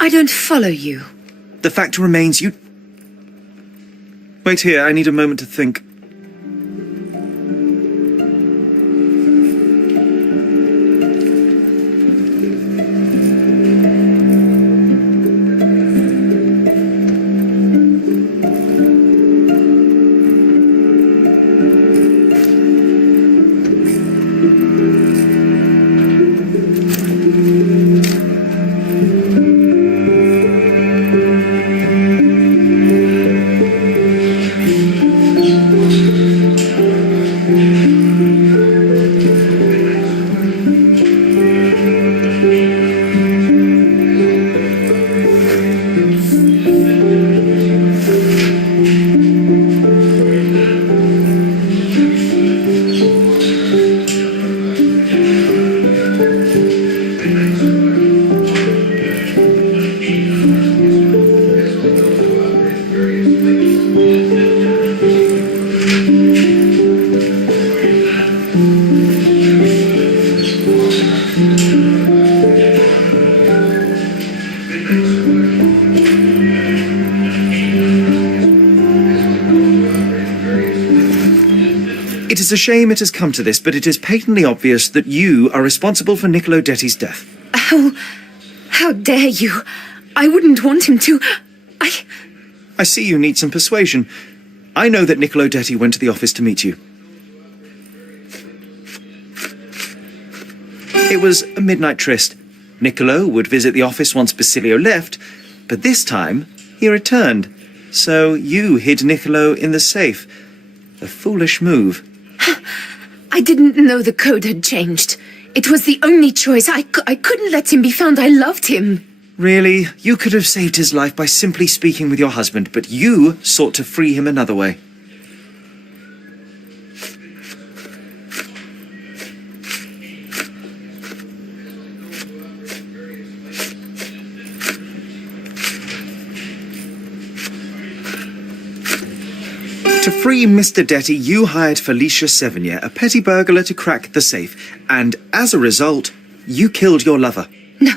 I don't follow you. The fact remains you... Wait here, I need a moment to think. is a shame it has come to this, but it is patently obvious that you are responsible for Niccolo Detti's death. How dare you? I wouldn't want him to. I see you need some persuasion. I know that Niccolo Detti went to the office to meet you. It was a midnight tryst. Niccolo would visit the office once Basilio left, but this time he returned. So you hid Niccolo in the safe. A foolish move. I didn't know the code had changed. It was the only choice. I couldn't let him be found. I loved him. Really, you could have saved his life by simply speaking with your husband, but you sought to free him another way. To free Mr. Detti, you hired Felicia Sevigny, a petty burglar, to crack the safe, and as a result, you killed your lover. No,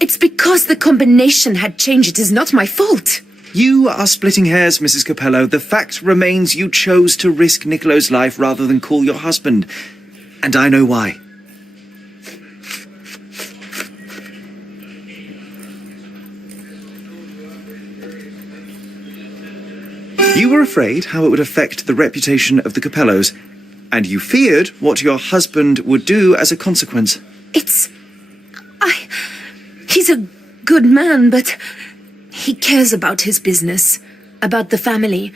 It's because the combination had changed. It is not my fault. You are splitting hairs, Mrs. Capello. The fact remains you chose to risk Niccolo's life rather than call your husband. And I know why. You were afraid how it would affect the reputation of the Capellos, and you feared what your husband would do as a consequence. He's a good man, but he cares about his business, about the family.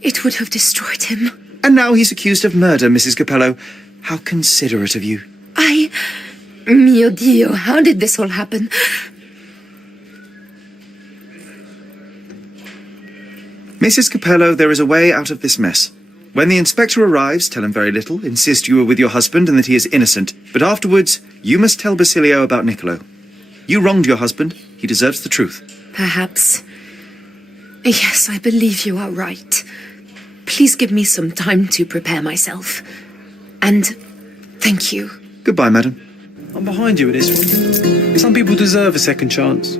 It would have destroyed him. And now he's accused of murder, Mrs. Capello. How considerate of you. Mio Dio, how did this all happen? Mrs. Capello, there is a way out of this mess. When the inspector arrives, tell him very little, insist you were with your husband and that he is innocent. But afterwards, you must tell Basilio about Niccolo. You wronged your husband. He deserves the truth. Perhaps. Yes, I believe you are right. Please give me some time to prepare myself. And thank you. Goodbye, madam. I'm behind you with this one. Some people deserve a second chance.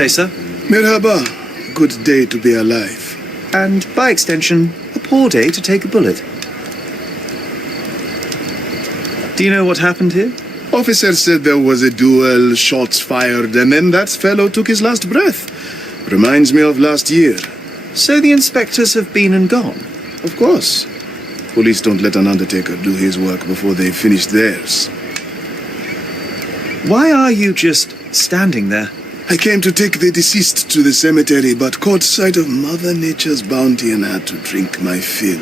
day, sir. Merhaba. Good day to be alive. And, by extension, a poor day to take a bullet. Do you know what happened here? Officer said there was a duel, shots fired, and then that fellow took his last breath. Reminds me of last year. So the inspectors have been and gone? Of course. Police don't let an undertaker do his work before they've finished theirs. Why are you just standing there? I came to take the deceased to the cemetery, but caught sight of Mother Nature's bounty and had to drink my fill.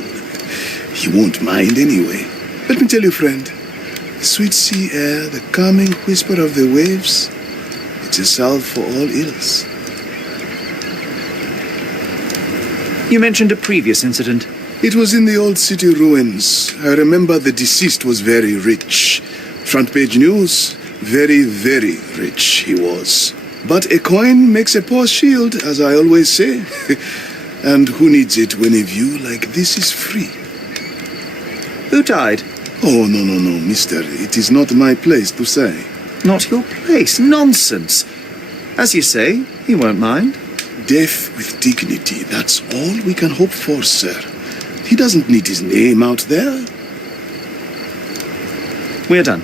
He won't mind anyway. Let me tell you, friend, the sweet sea air, the calming whisper of the waves, it's a salve for all ills. You mentioned a previous incident. It was in the old city ruins. I remember the deceased was very rich. Front page news, very, very rich he was. But a coin makes a poor shield, as I always say. And who needs it when a view like this is free? Who died? Oh, no, mister. It is not my place to say. Not your place? Nonsense. As you say, he won't mind. Death with dignity, that's all we can hope for, sir. He doesn't need his name out there. We're done.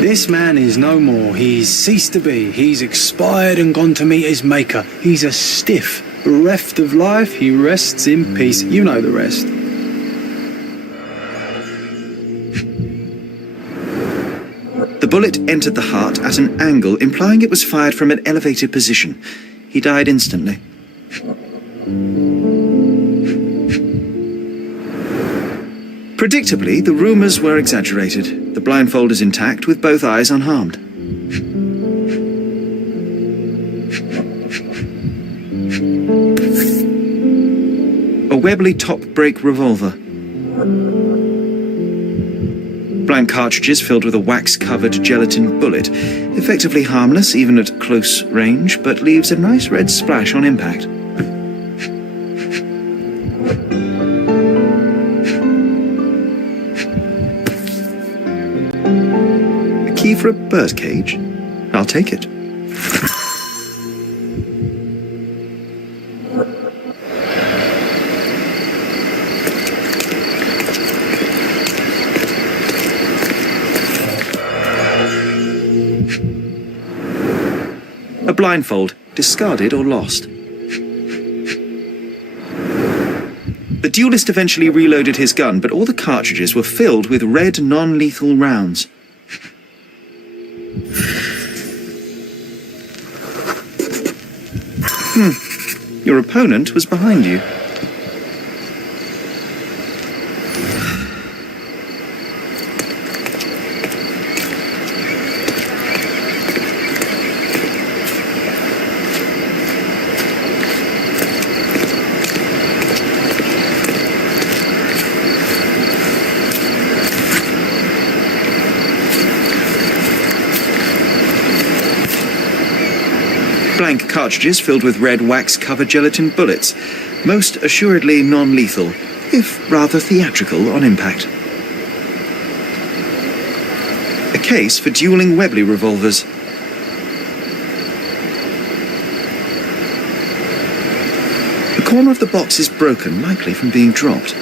This man is no more. He's ceased to be. He's expired and gone to meet his maker. He's a stiff. Bereft of life, he rests in peace. You know the rest. The bullet entered the heart at an angle, implying it was fired from an elevated position. He died instantly. Predictably, the rumours were exaggerated. The blindfold is intact, with both eyes unharmed. A Webley top-break revolver. Blank cartridges filled with a wax-covered gelatin bullet. Effectively harmless, even at close range, but leaves a nice red splash on impact. A key for a birdcage? I'll take it. A blindfold, discarded or lost. The duelist eventually reloaded his gun, but all the cartridges were filled with red non-lethal rounds. Your opponent was behind you. Blank cartridges filled with red wax-covered gelatin bullets, most assuredly non-lethal, if rather theatrical on impact. A case for dueling Webley revolvers. The corner of the box is broken, likely from being dropped.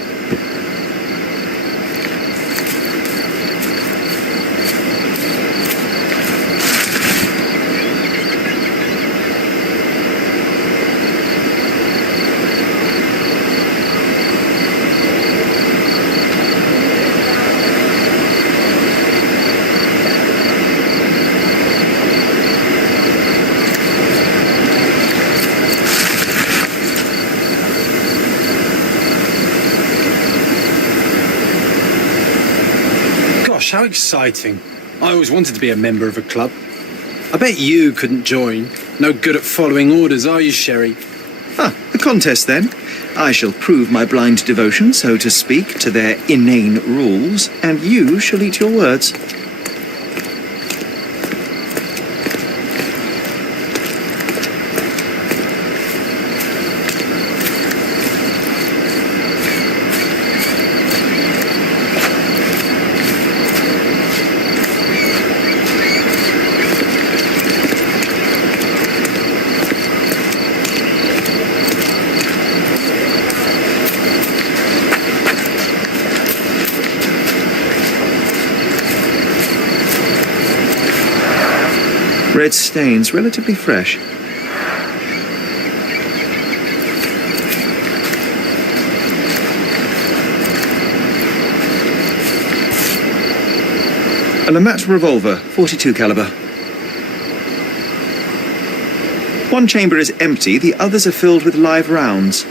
How exciting. I always wanted to be a member of a club. I bet you couldn't join. No good at following orders, are you, Sherry? Ah, a contest then. I shall prove my blind devotion, so to speak, to their inane rules, and you shall eat your words. Red stains, relatively fresh. A Lamette revolver, .42 caliber. One chamber is empty, the others are filled with live rounds.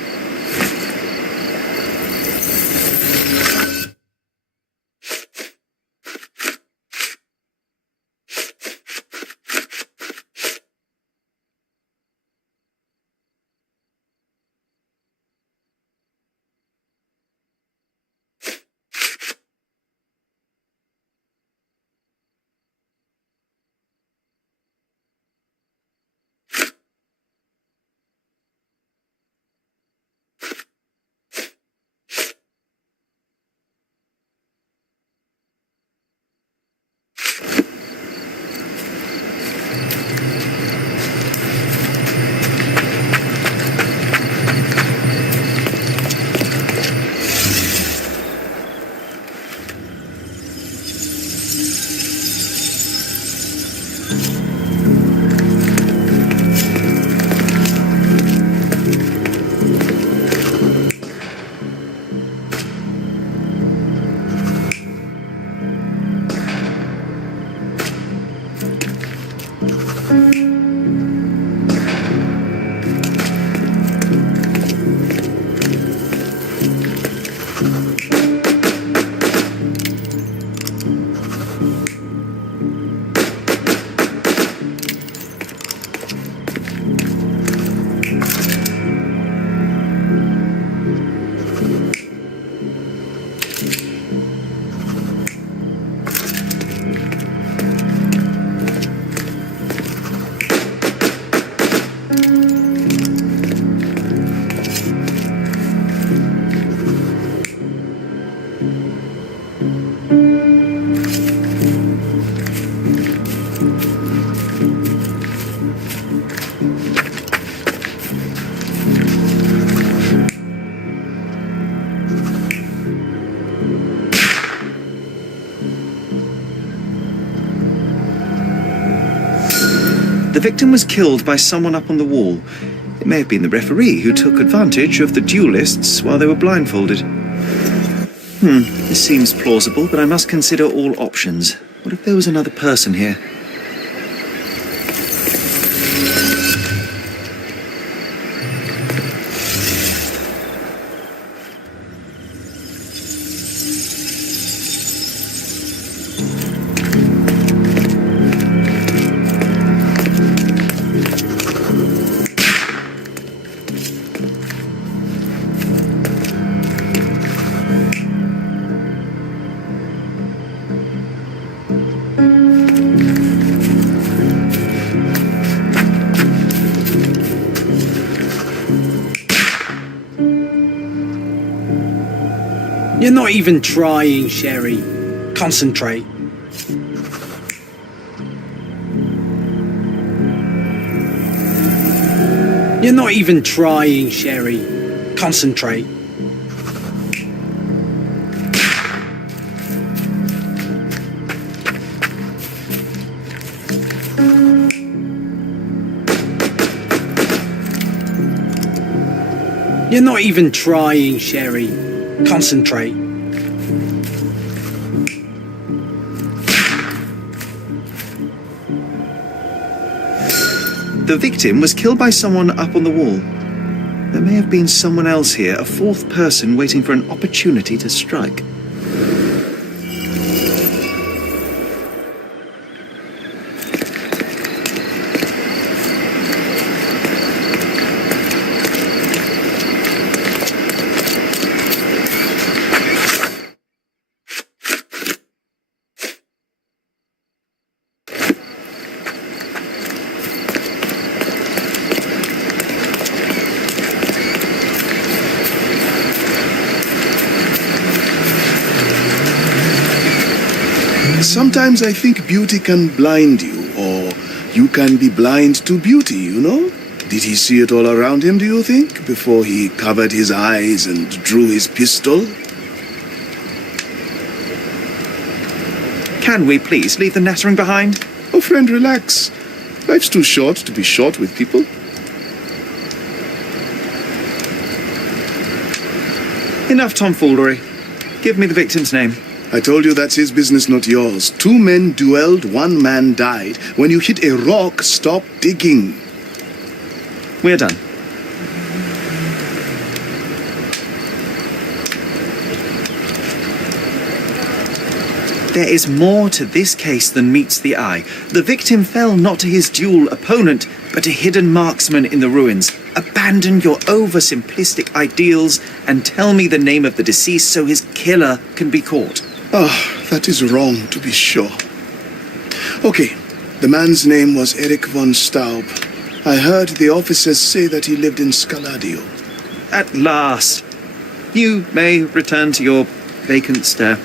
The victim was killed by someone up on the wall. It may have been the referee who took advantage of the duelists while they were blindfolded. This seems plausible, but I must consider all options. What if there was another person here? You're not even trying, Sherry. Concentrate. You're not even trying, Sherry. Concentrate. You're not even trying, Sherry. Concentrate. The victim was killed by someone up on the wall. There may have been someone else here, a fourth person waiting for an opportunity to strike. Sometimes I think beauty can blind you, or you can be blind to beauty, you know? Did he see it all around him, do you think, before he covered his eyes and drew his pistol? Can we please leave the nattering behind? Oh, friend, relax. Life's too short to be short with people. Enough tomfoolery. Give me the victim's name. I told you that's his business, not yours. 2 men duelled, 1 man died. When you hit a rock, stop digging. We're done. There is more to this case than meets the eye. The victim fell not to his dual opponent, but a hidden marksman in the ruins. Abandon your oversimplistic ideals and tell me the name of the deceased so his killer can be caught. Ah, that is wrong, to be sure. Okay, the man's name was Eric von Staub. I heard the officers say that he lived in Scaladio. At last. You may return to your vacant stare.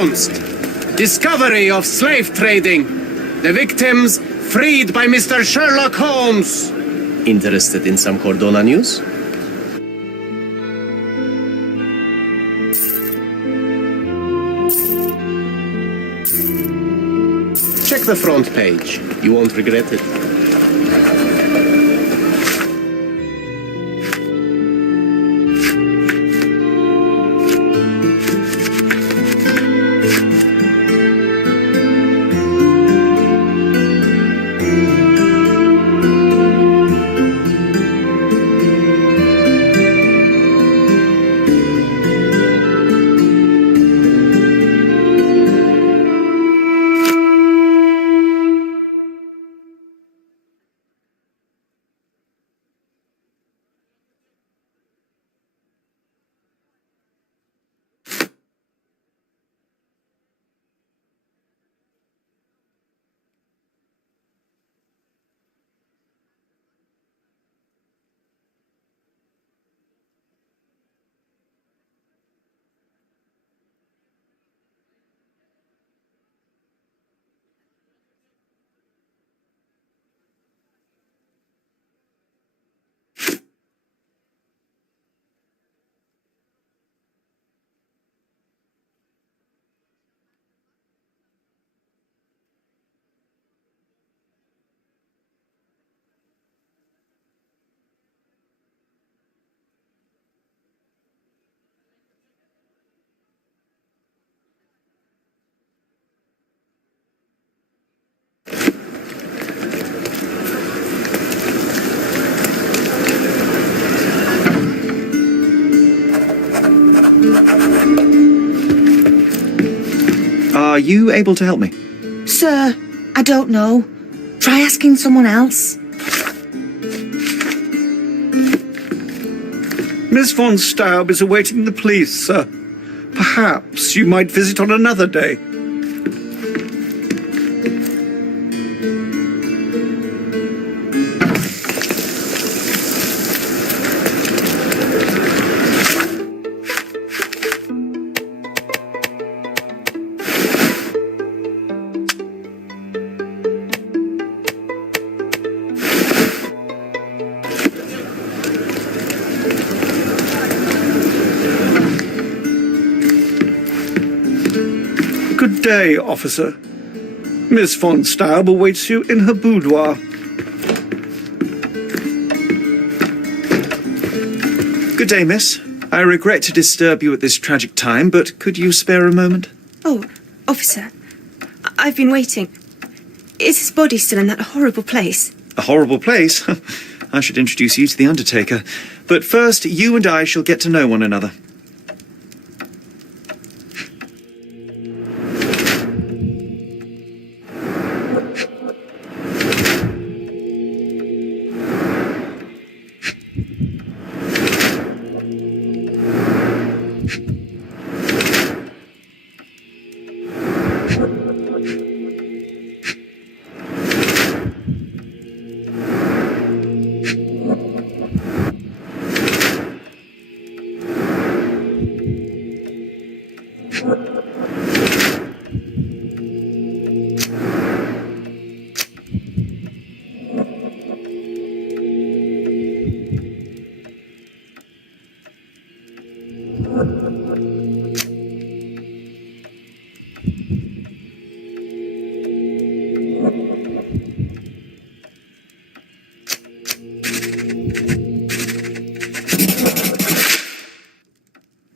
announced. Discovery of slave trading. The victims freed by Mr. Sherlock Holmes. Interested in some Cordona news? Check the front page. You won't regret it. Are you able to help me? Sir, I don't know. Try asking someone else. Miss von Staub is awaiting the police, sir. Perhaps you might visit on another day. Good day, officer. Miss von Staub awaits you in her boudoir. Good day, miss. I regret to disturb you at this tragic time, but could you spare a moment? Oh, officer, I've been waiting. Is his body still in that horrible place? A horrible place? I should introduce you to the Undertaker. But first, you and I shall get to know one another.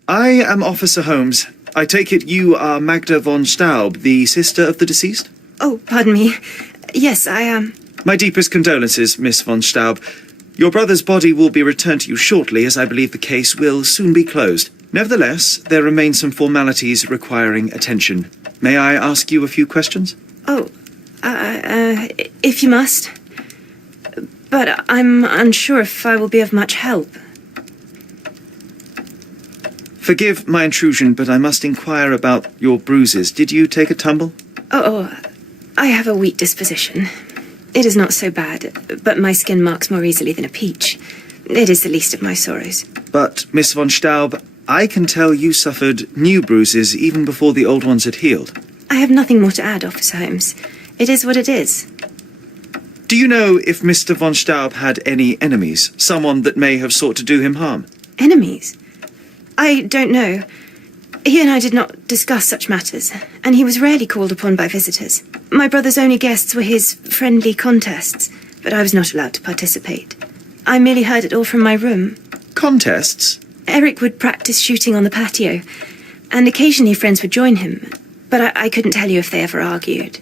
I am Officer Holmes. I take it you are Magda von Staub, the sister of the deceased? Oh, pardon me. Yes, I am. My deepest condolences, Miss von Staub. Your brother's body will be returned to you shortly, as I believe the case will soon be closed. Nevertheless, there remain some formalities requiring attention. May I ask you a few questions? Oh, if you must. But I'm unsure if I will be of much help. Forgive my intrusion, but I must inquire about your bruises. Did you take a tumble? Oh, I have a weak disposition. It is not so bad, but my skin marks more easily than a peach. It is the least of my sorrows. But, Miss von Staub, I can tell you suffered new bruises even before the old ones had healed. I have nothing more to add, Officer Holmes. It is what it is. Do you know if Mr. von Staub had any enemies? Someone that may have sought to do him harm? Enemies? I don't know. He and I did not discuss such matters, and he was rarely called upon by visitors. My brother's only guests were his friendly contests, but I was not allowed to participate. I merely heard it all from my room. Contests? Eric would practice shooting on the patio, and occasionally friends would join him, but I couldn't tell you if they ever argued.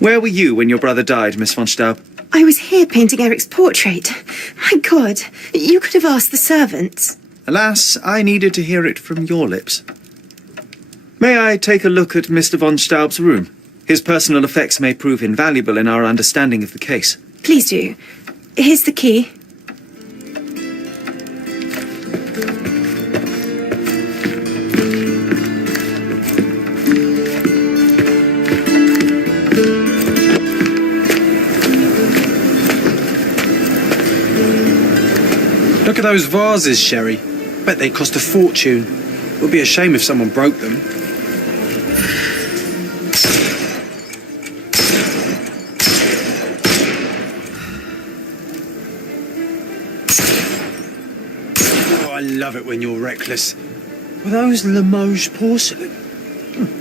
Where were you when your brother died, Miss von Staub? I was here painting Eric's portrait. My God, you could have asked the servants. Alas, I needed to hear it from your lips. May I take a look at Mr. von Staub's room? His personal effects may prove invaluable in our understanding of the case. Please do. Here's the key. Look at those vases, Sherry. Bet they cost a fortune. It would be a shame if someone broke them. Oh, I love it when you're reckless. Were those Limoges porcelain?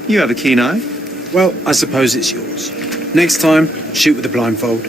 You have a keen eye. Well, I suppose it's yours. Next time, shoot with a blindfold.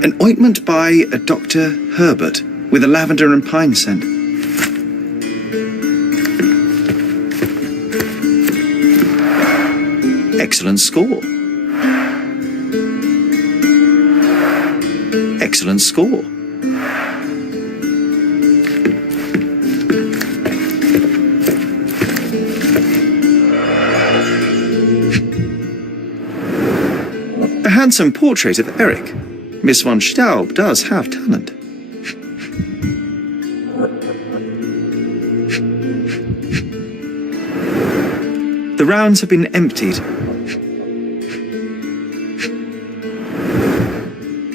An ointment by a Dr. Herbert with a lavender and pine scent. Excellent score. Excellent score. A handsome portrait of Eric. Miss von Staub does have talent. The rounds have been emptied.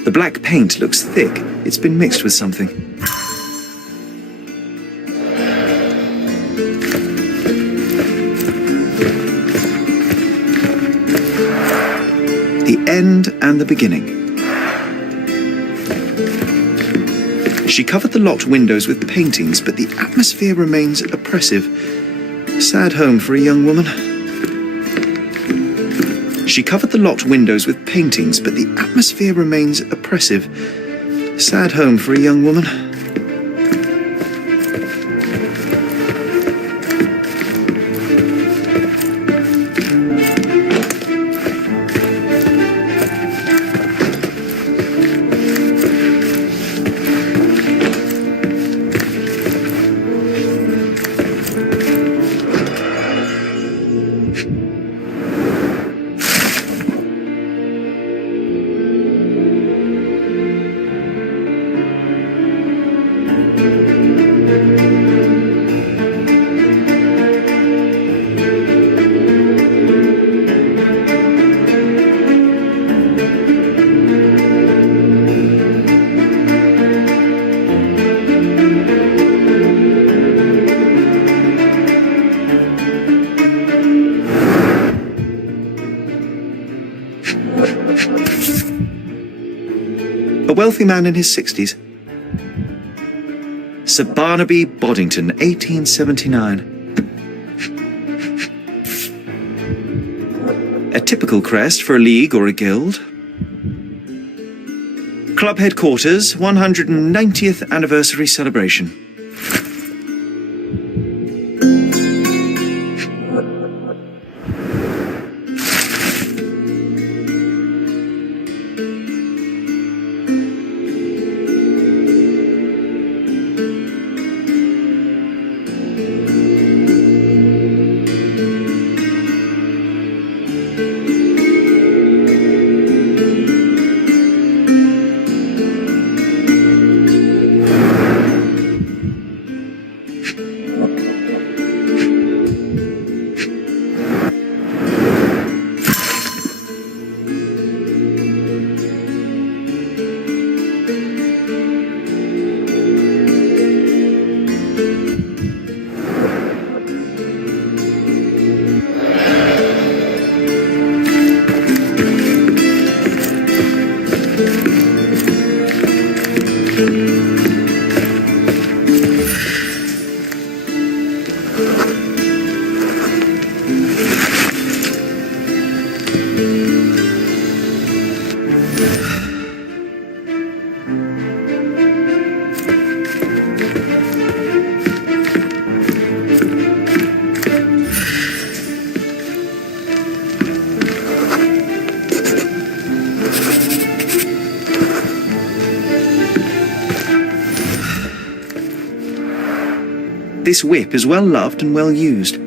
The black paint looks thick. It's been mixed with something. The end and the beginning. She covered the locked windows with paintings, but the atmosphere remains oppressive. Sad home for a young woman. She covered the locked windows with paintings, but the atmosphere remains oppressive. Sad home for a young woman. A wealthy man in his 60s. Sir Barnaby Boddington, 1879. A typical crest for a league or a guild. Club headquarters, 190th anniversary celebration. This whip is well loved and well used.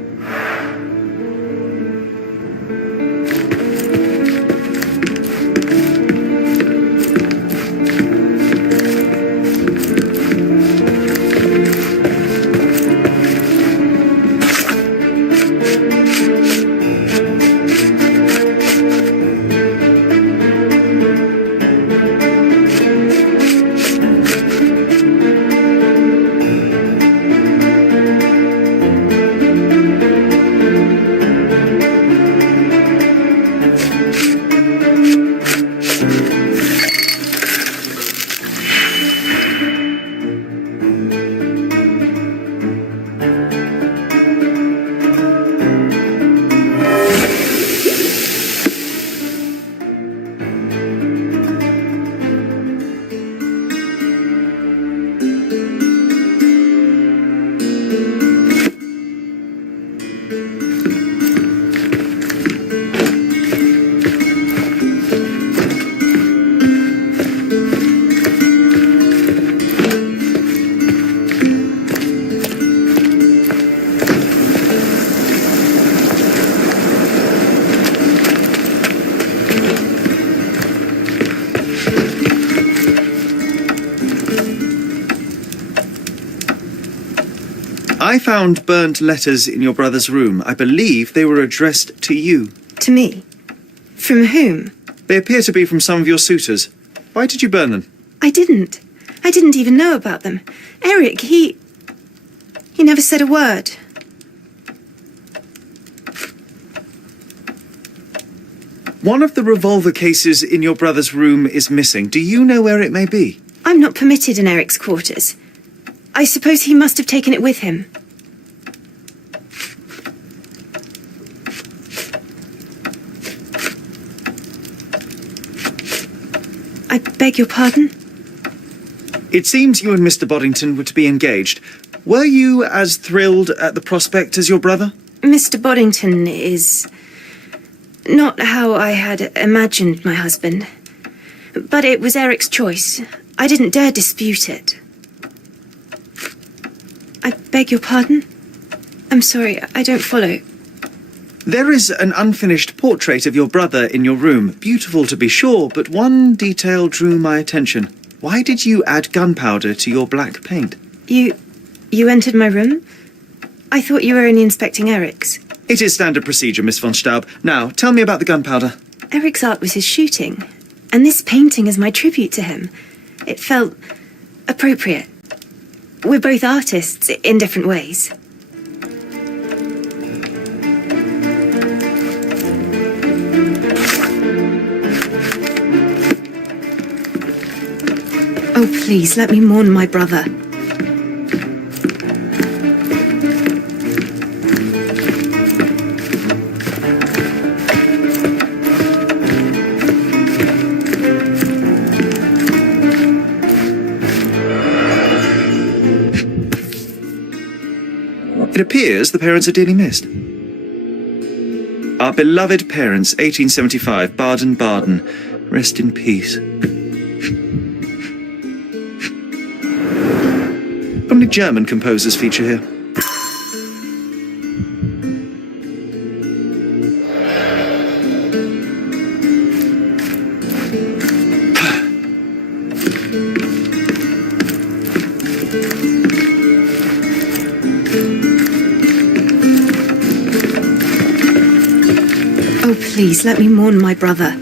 I found burnt letters in your brother's room. I believe they were addressed to you. To me? From whom? They appear to be from some of your suitors. Why did you burn them? I didn't. I didn't even know about them. Eric, he never said a word. One of the revolver cases in your brother's room is missing. Do you know where it may be? I'm not permitted in Eric's quarters. I suppose he must have taken it with him. I beg your pardon? It seems you and Mr. Boddington were to be engaged. Were you as thrilled at the prospect as your brother? Mr. Boddington is not how I had imagined my husband. But it was Eric's choice. I didn't dare dispute it. I beg your pardon? I'm sorry, I don't follow. There is an unfinished portrait of your brother in your room. Beautiful to be sure, but one detail drew my attention. Why did you add gunpowder to your black paint? You entered my room? I thought you were only inspecting Eric's. It is standard procedure, Miss von Staub. Now, tell me about the gunpowder. Eric's art was his shooting, and this painting is my tribute to him. It felt appropriate. We're both artists in different ways. Oh, please, let me mourn my brother. It appears the parents are dearly missed. Our beloved parents, 1875, Baden-Baden. Rest in peace. Only German composers feature here. Oh, please, let me mourn my brother.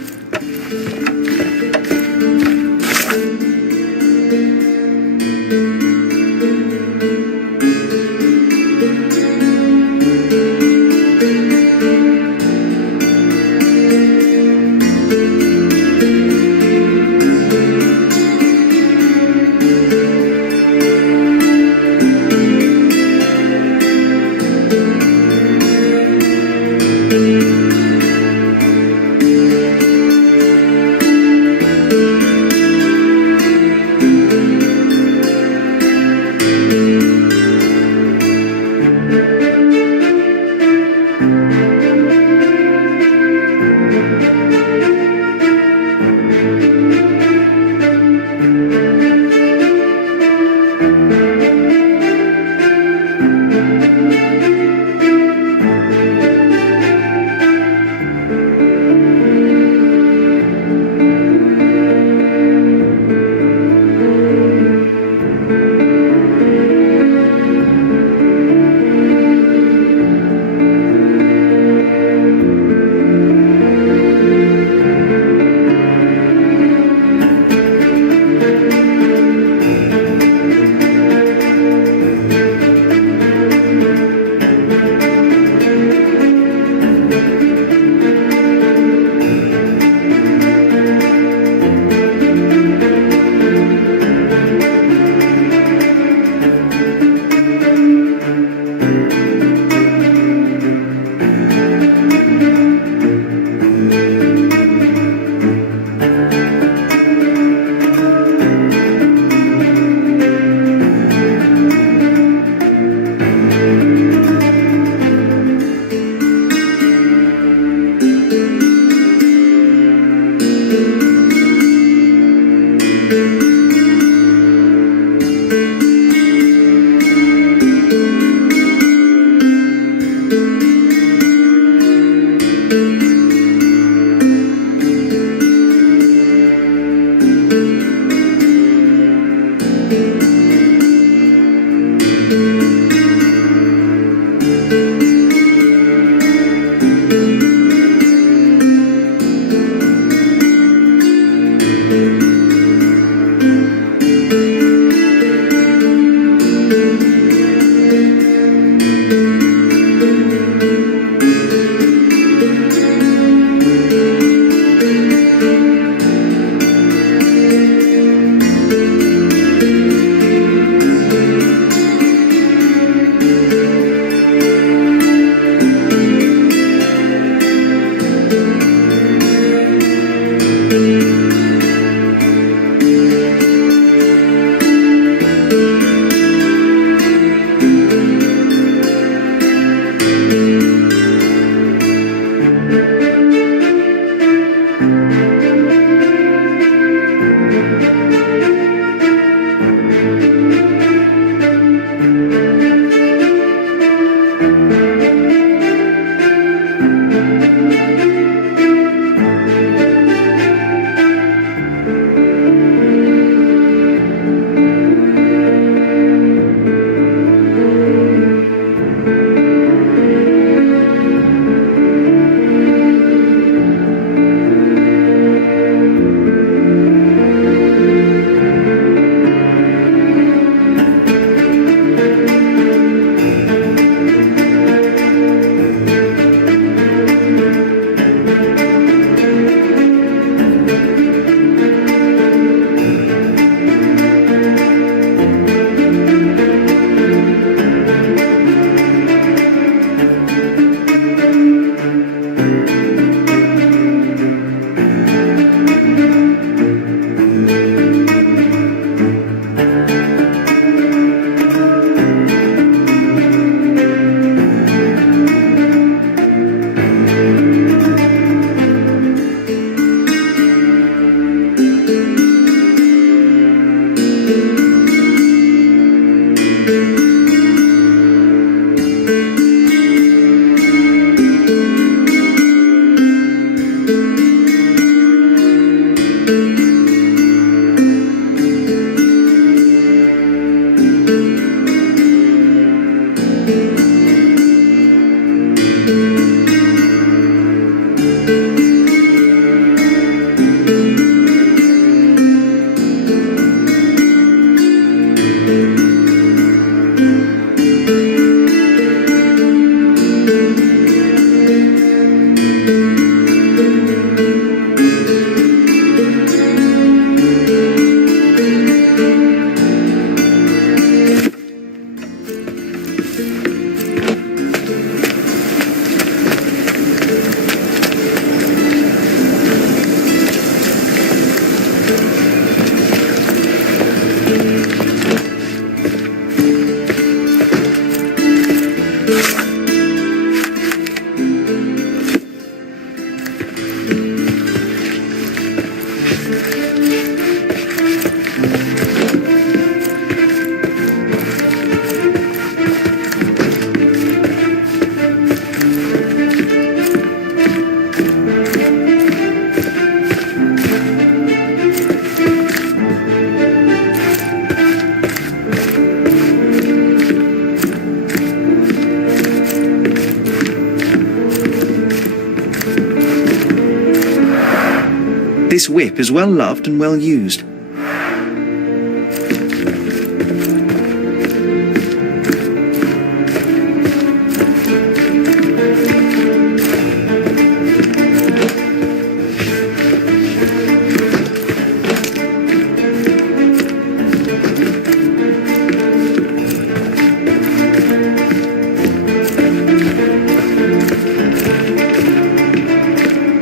This whip is well loved and well used.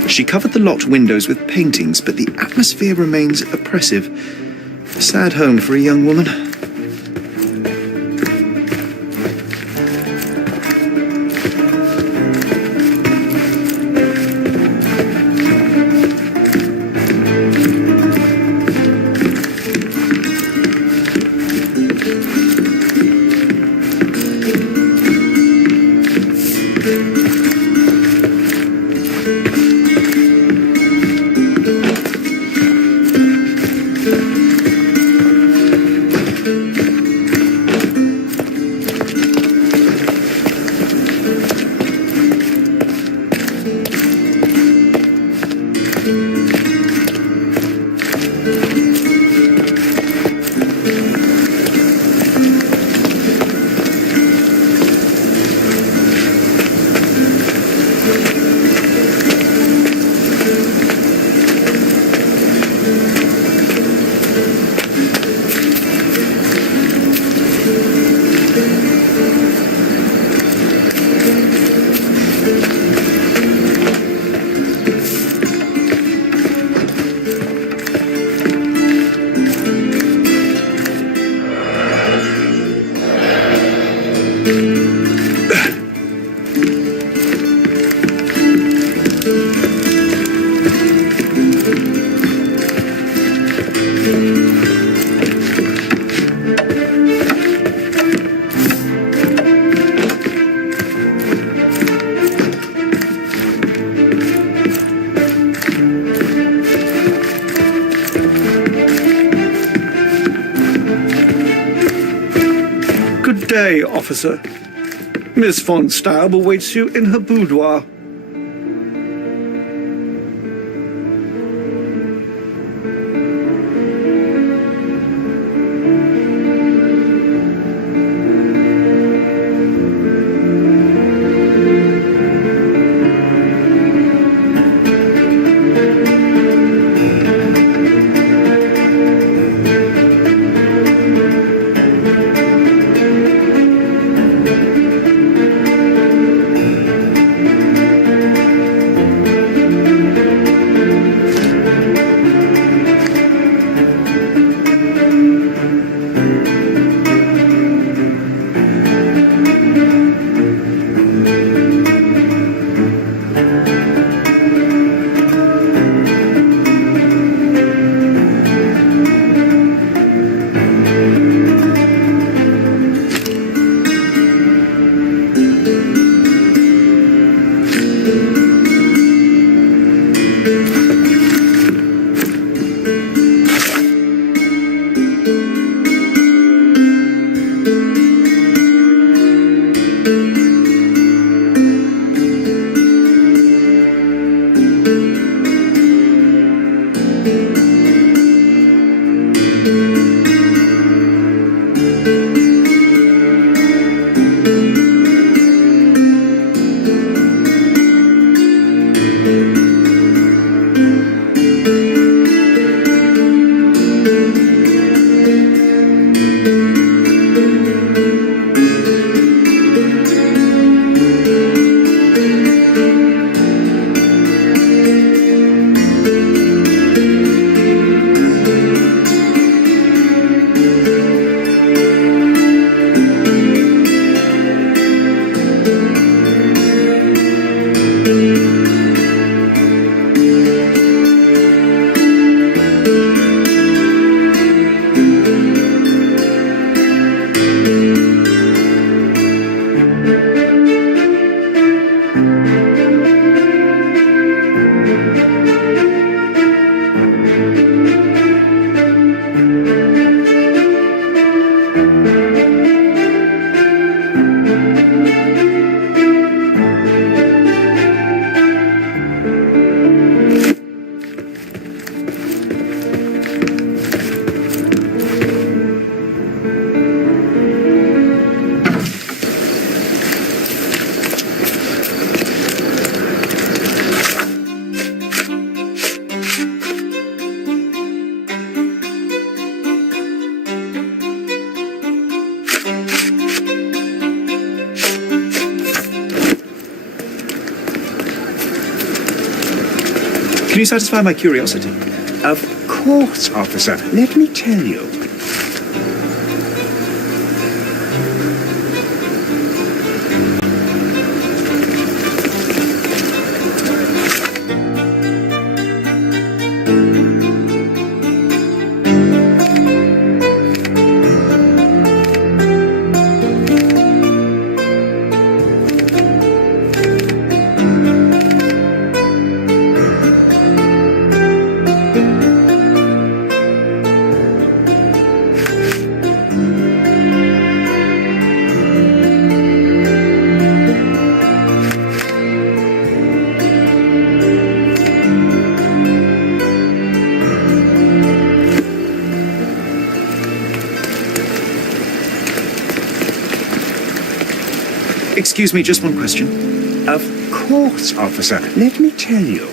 She covered the locked windows with paintings, but the atmosphere remains oppressive. A sad home for a young woman. Good day, officer. Miss von Staub awaits you in her boudoir. Can you satisfy my curiosity? Of course, officer. Let me tell you. Excuse me, just one question. Of course, officer. Let me tell you.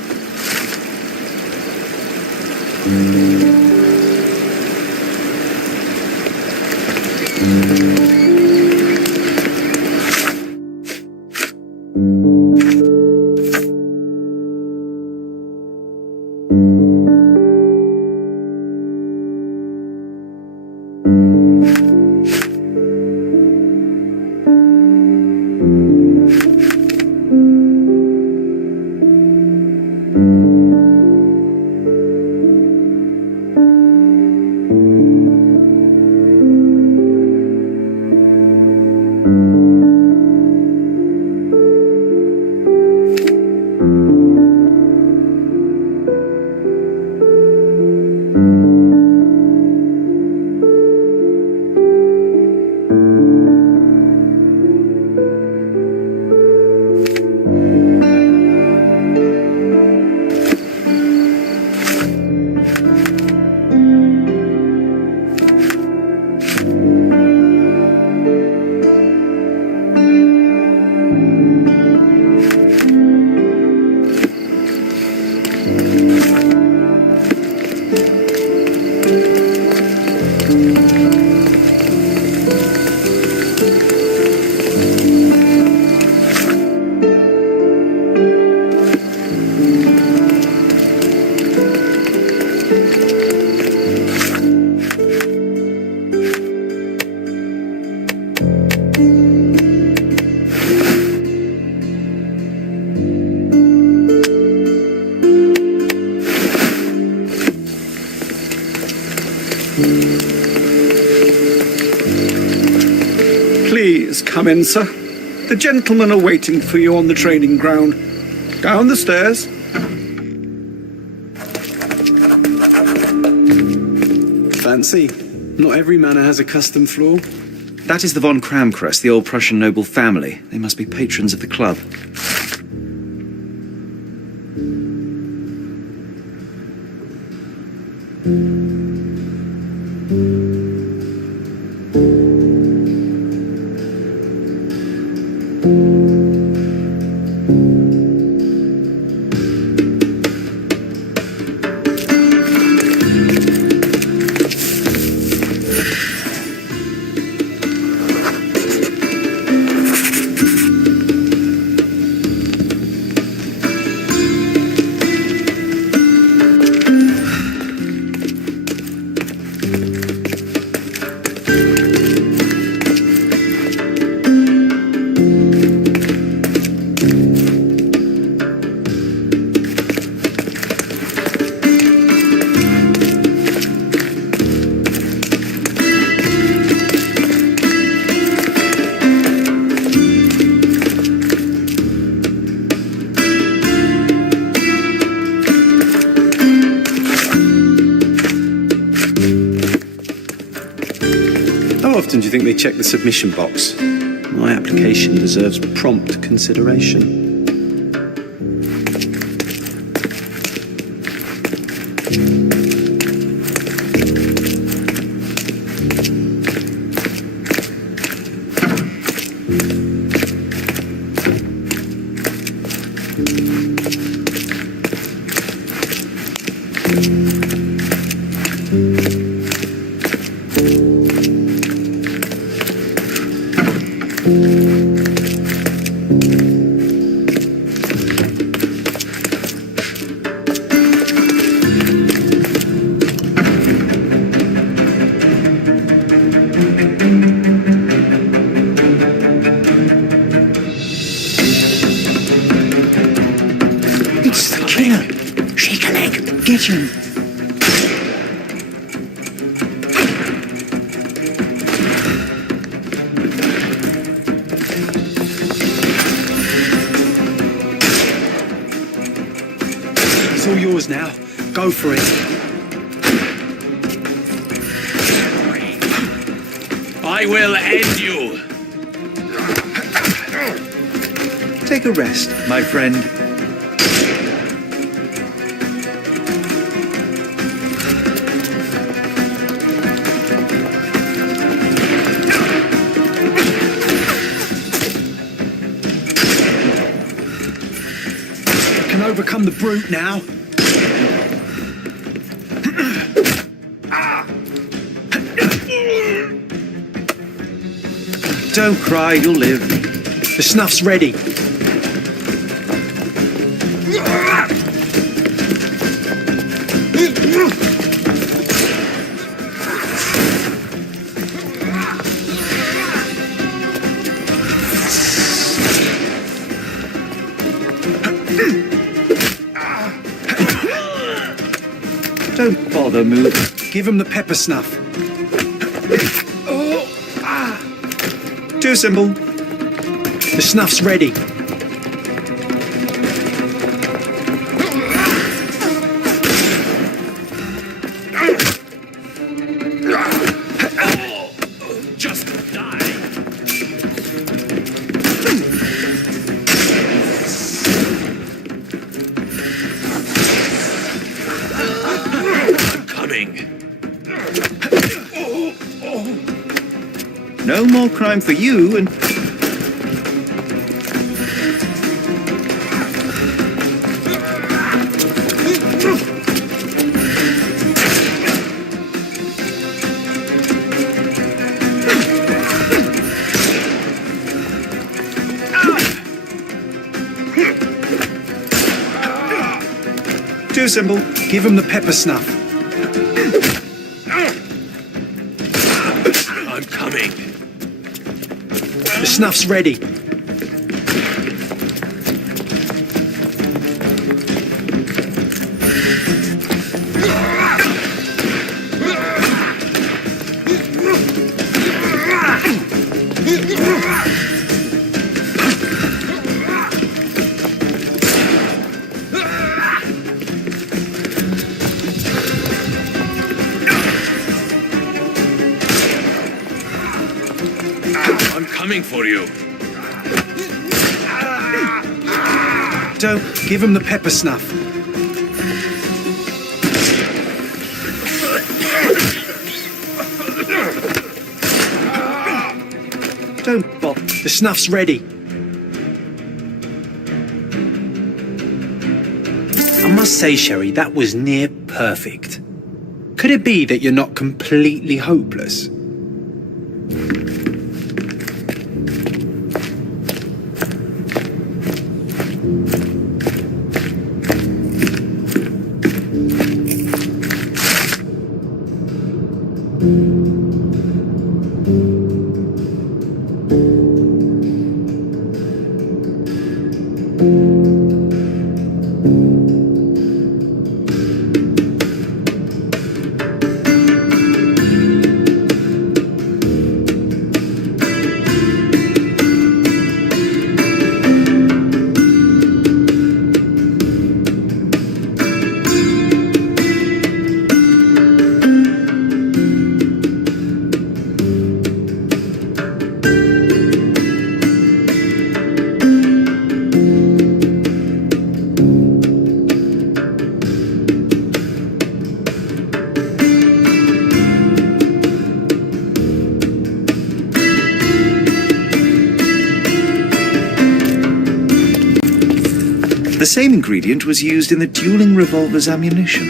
Please come in, sir. The gentlemen are waiting for you on the training ground. Down the stairs. Fancy. Not every manor has a custom floor. That is the von Kramkrust, the old Prussian noble family. They must be patrons of the club. How often do you think they check the submission box? My application deserves prompt consideration. Get him. It's all yours now. Go for it. I will end you. Take a rest, my friend. Can overcome the brute now. Don't cry, you'll live. The snuff's ready. Don't bother moving. Give him the pepper snuff. Too simple. The snuff's ready. Just die. I'm coming. No more crime for you and... Too simple. Give him the pepper snuff. I'm coming. The snuff's ready. I'm coming for you. Don't give him the pepper snuff. Don't bother. The snuff's ready. I must say, Sherry, that was near perfect. Could it be that you're not completely hopeless? The same ingredient was used in the dueling revolver's ammunition.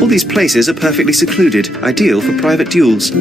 All these places are perfectly secluded, ideal for private duels.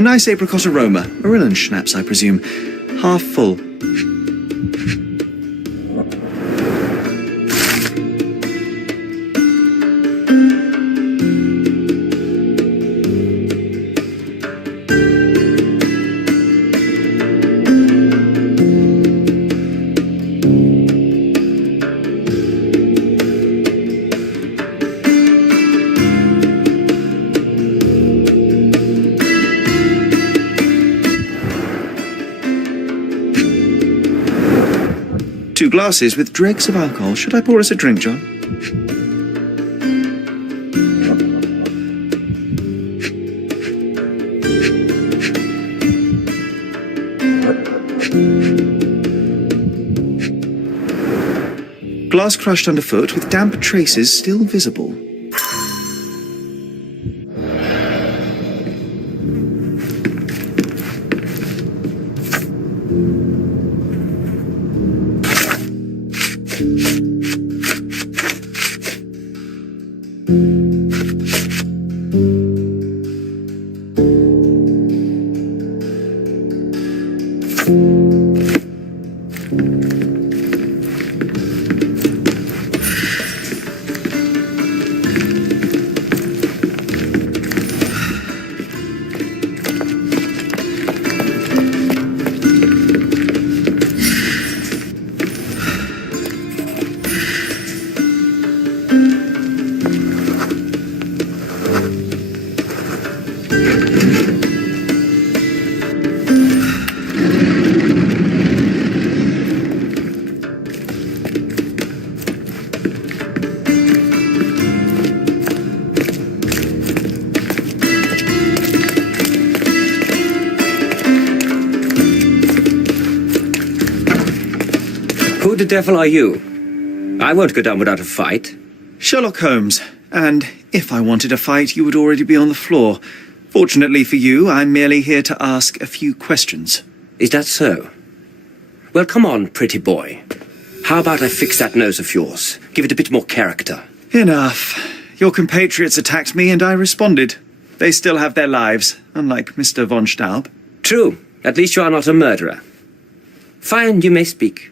A nice apricot aroma. Marilyn schnapps, I presume. Half full. Two glasses with dregs of alcohol. Should I pour us a drink, John? Glass crushed underfoot with damp traces still visible. Who the devil are you? I won't go down without a fight. Sherlock Holmes. And if I wanted a fight, you would already be on the floor. Fortunately for you, I'm merely here to ask a few questions. Is that so? Well, come on, pretty boy. How about I fix that nose of yours? Give it a bit more character. Enough. Your compatriots attacked me and I responded. They still have their lives, unlike Mr. von Staub. True. At least you are not a murderer. Fine, you may speak.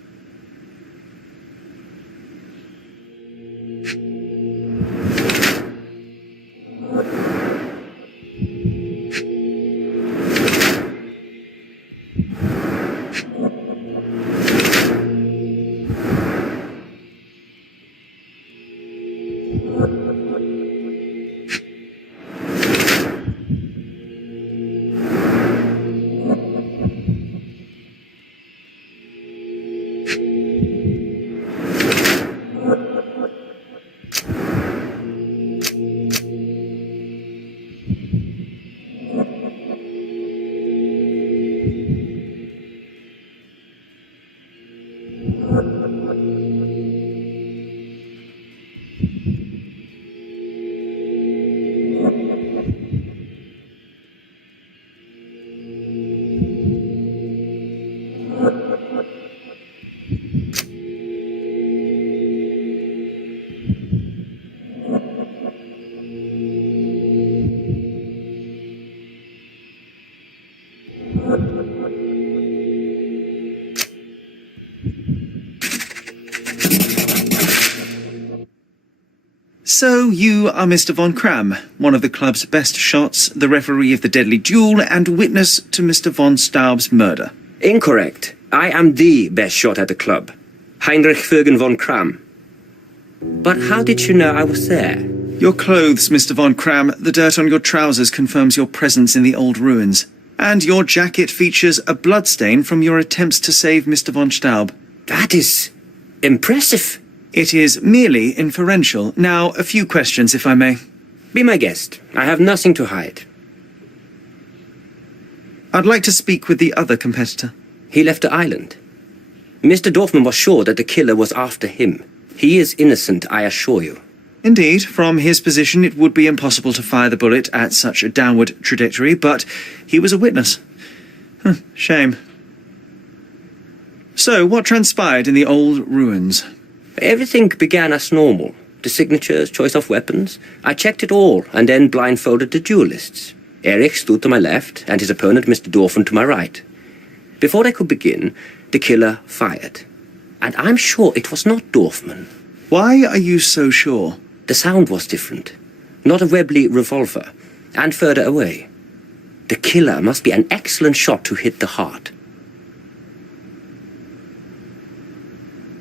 So you are Mr. von Kram, one of the club's best shots, the referee of the deadly duel, and witness to Mr. von Staub's murder. Incorrect. I am the best shot at the club. Heinrich Vögen von Kram. But how did you know I was there? Your clothes, Mr. von Kram, the dirt on your trousers confirms your presence in the old ruins. And your jacket features a bloodstain from your attempts to save Mr. von Staub. That is impressive. It is merely inferential. Now, a few questions, if I may. Be my guest. I have nothing to hide. I'd like to speak with the other competitor. He left the island. Mr. Dorfman was sure that the killer was after him. He is innocent, I assure you. Indeed, from his position it would be impossible to fire the bullet at such a downward trajectory, but he was a witness. Shame. So, what transpired in the old ruins? Everything began as normal. The signatures, choice of weapons. I checked it all and then blindfolded the duelists. Erich stood to my left and his opponent, Mr. Dorfman, to my right. Before they could begin, the killer fired. And I'm sure it was not Dorfman. Why are you so sure? The sound was different. Not a Webley revolver. And further away. The killer must be an excellent shot to hit the heart.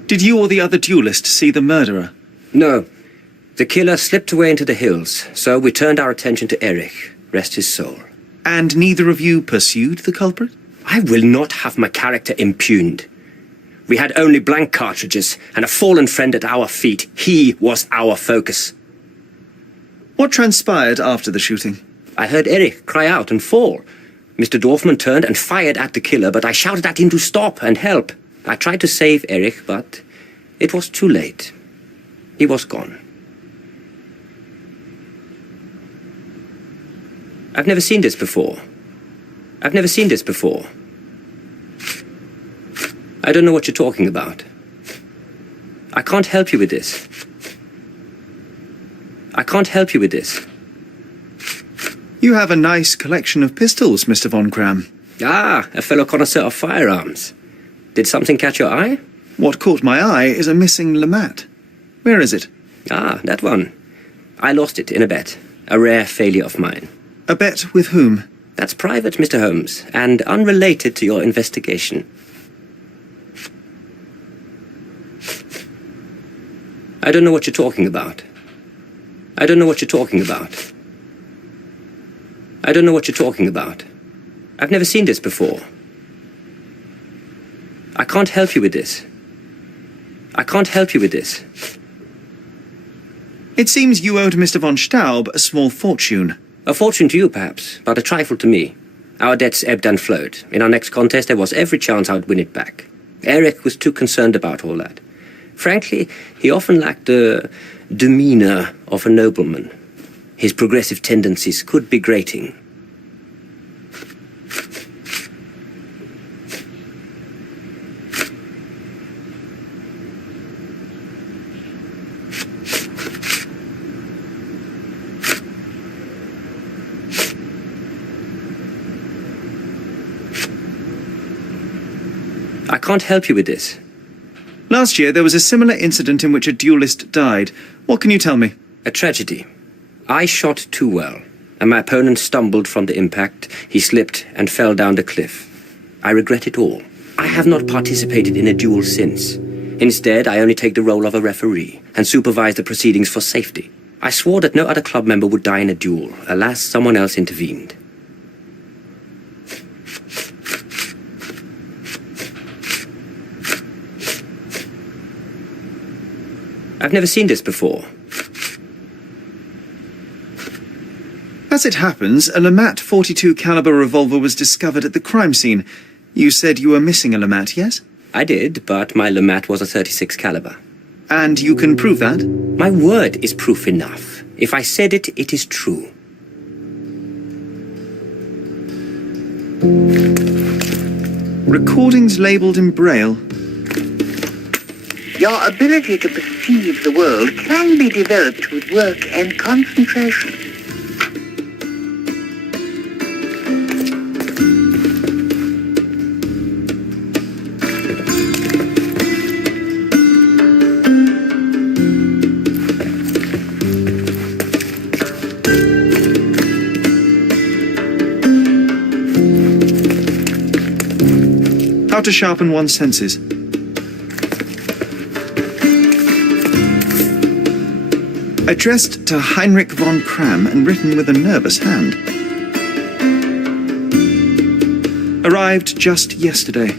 Did you or the other duelist see the murderer? No. The killer slipped away into the hills, so we turned our attention to Erich, rest his soul. And neither of you pursued the culprit? I will not have my character impugned. We had only blank cartridges and a fallen friend at our feet. He was our focus. What transpired after the shooting? I heard Erich cry out and fall. Mr. Dorfman turned and fired at the killer, but I shouted at him to stop and help. I tried to save Erich, but it was too late. He was gone. I've never seen this before. I've never seen this before. I don't know what you're talking about. I can't help you with this. I can't help you with this. You have a nice collection of pistols, Mr. von Kram. Ah, a fellow connoisseur of firearms. Did something catch your eye? What caught my eye is a missing Lamate. Where is it? Ah, that one. I lost it in a bet. A rare failure of mine. A bet with whom? That's private, Mr. Holmes, and unrelated to your investigation. I don't know what you're talking about. I don't know what you're talking about. I don't know what you're talking about. I've never seen this before. I can't help you with this. I can't help you with this. It seems you owed Mr. von Staub a small fortune. A fortune to you, perhaps, but a trifle to me. Our debts ebbed and flowed. In our next contest, there was every chance I would win it back. Erich was too concerned about all that. Frankly, he often lacked the demeanor of a nobleman. His progressive tendencies could be grating. I can't help you with this. Last year, there was a similar incident in which a duelist died. What can you tell me? A tragedy. I shot too well, and my opponent stumbled from the impact. He slipped and fell down the cliff. I regret it all. I have not participated in a duel since. Instead, I only take the role of a referee and supervise the proceedings for safety. I swore that no other club member would die in a duel. Alas, someone else intervened. I've never seen this before. As it happens, a Lamate 42 caliber revolver was discovered at the crime scene. You said you were missing a Lamate, yes? I did, but my Lamate was a 36 caliber. And you can prove that? My word is proof enough. If I said it, it is true. Recordings labelled in Braille. Your ability to perceive the world can be developed with work and concentration. How to sharpen one's senses. Addressed to Heinrich von Kram and written with a nervous hand. Arrived just yesterday.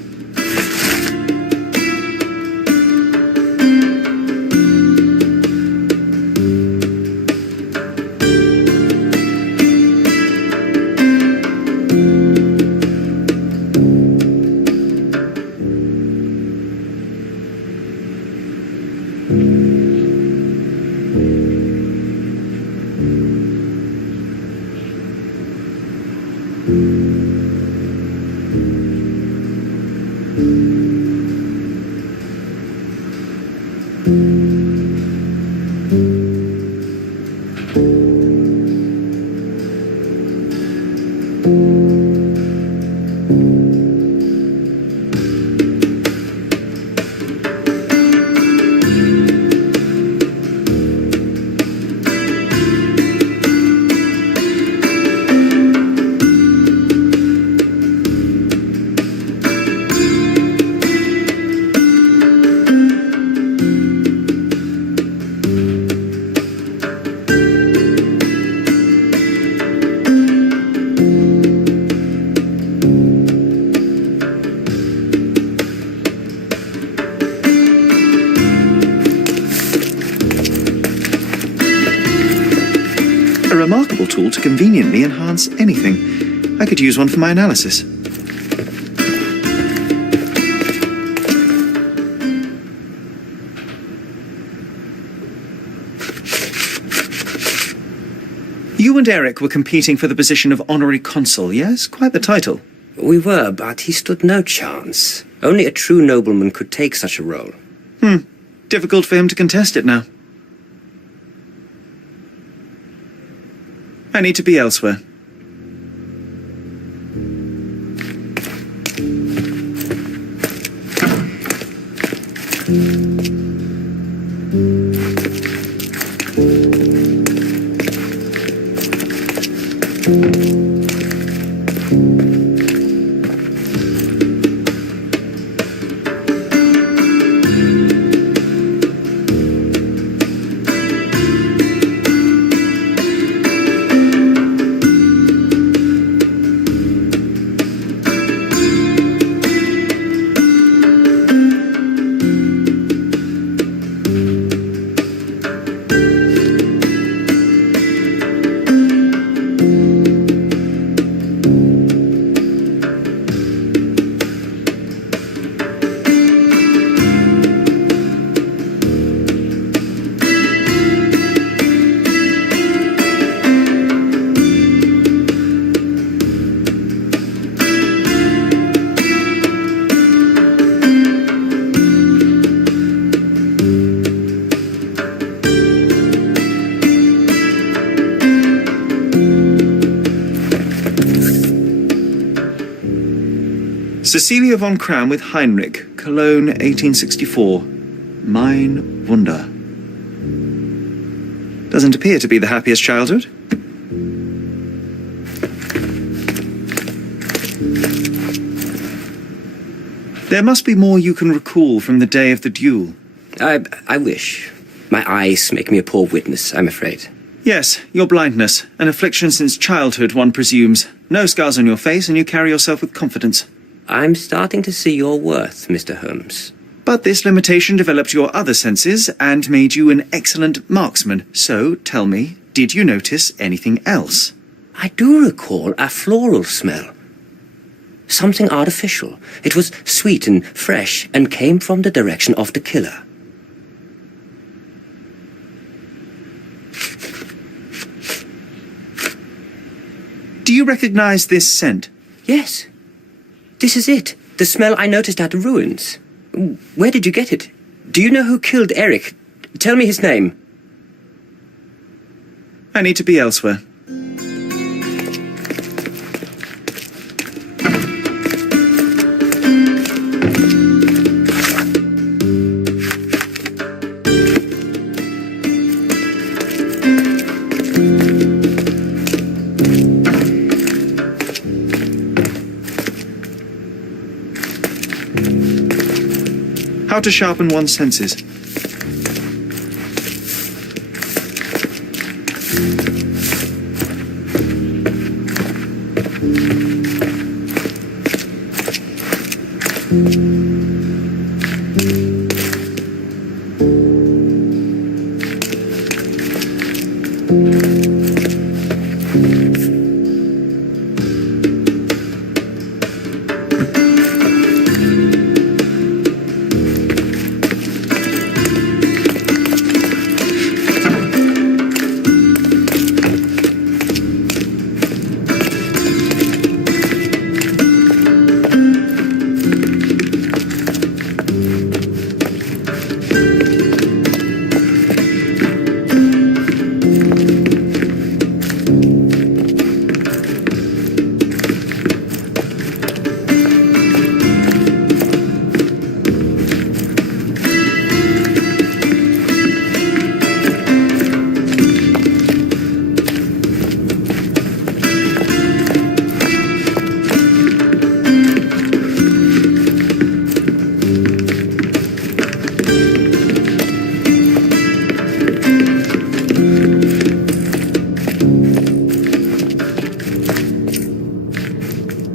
remarkable tool to conveniently enhance anything. I could use one for my analysis. You and Eric were competing for the position of honorary consul, yes? Quite the title. We were, but he stood no chance. Only a true nobleman could take such a role. Difficult for him to contest it now. I need to be elsewhere. Cecilia von Kram with Heinrich, Cologne, 1864. Mein Wunder. Doesn't appear to be the happiest childhood. There must be more you can recall from the day of the duel. I wish. My eyes make me a poor witness, I'm afraid. Yes, your blindness. An affliction since childhood, one presumes. No scars on your face, and you carry yourself with confidence. I'm starting to see your worth, Mr. Holmes. But this limitation developed your other senses and made you an excellent marksman. So, tell me, did you notice anything else? I do recall a floral smell. Something artificial. It was sweet and fresh and came from the direction of the killer. Do you recognize this scent? Yes. This is it. The smell I noticed at the ruins. Where did you get it? Do you know who killed Eric? Tell me his name. I need to be elsewhere. How to sharpen one's senses.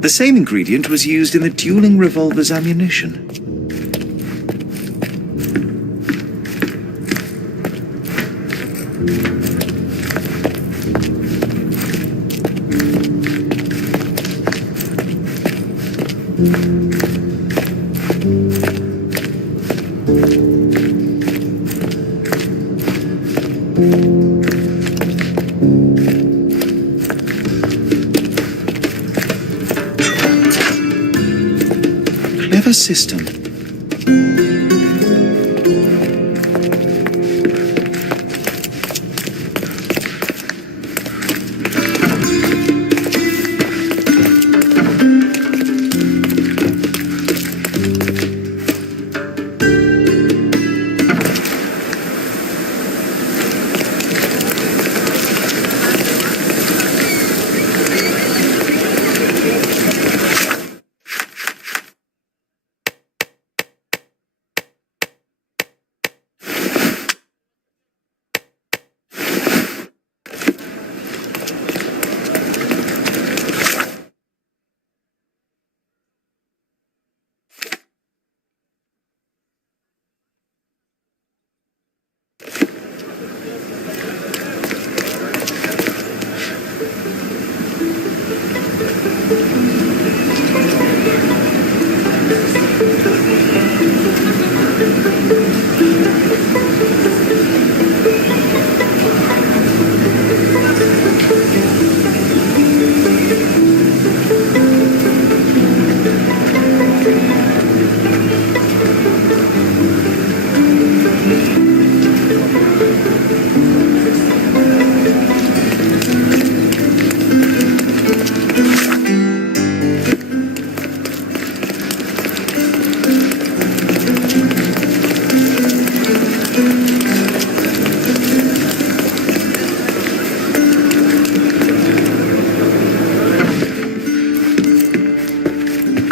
The same ingredient was used in the dueling revolver's ammunition. Clever system.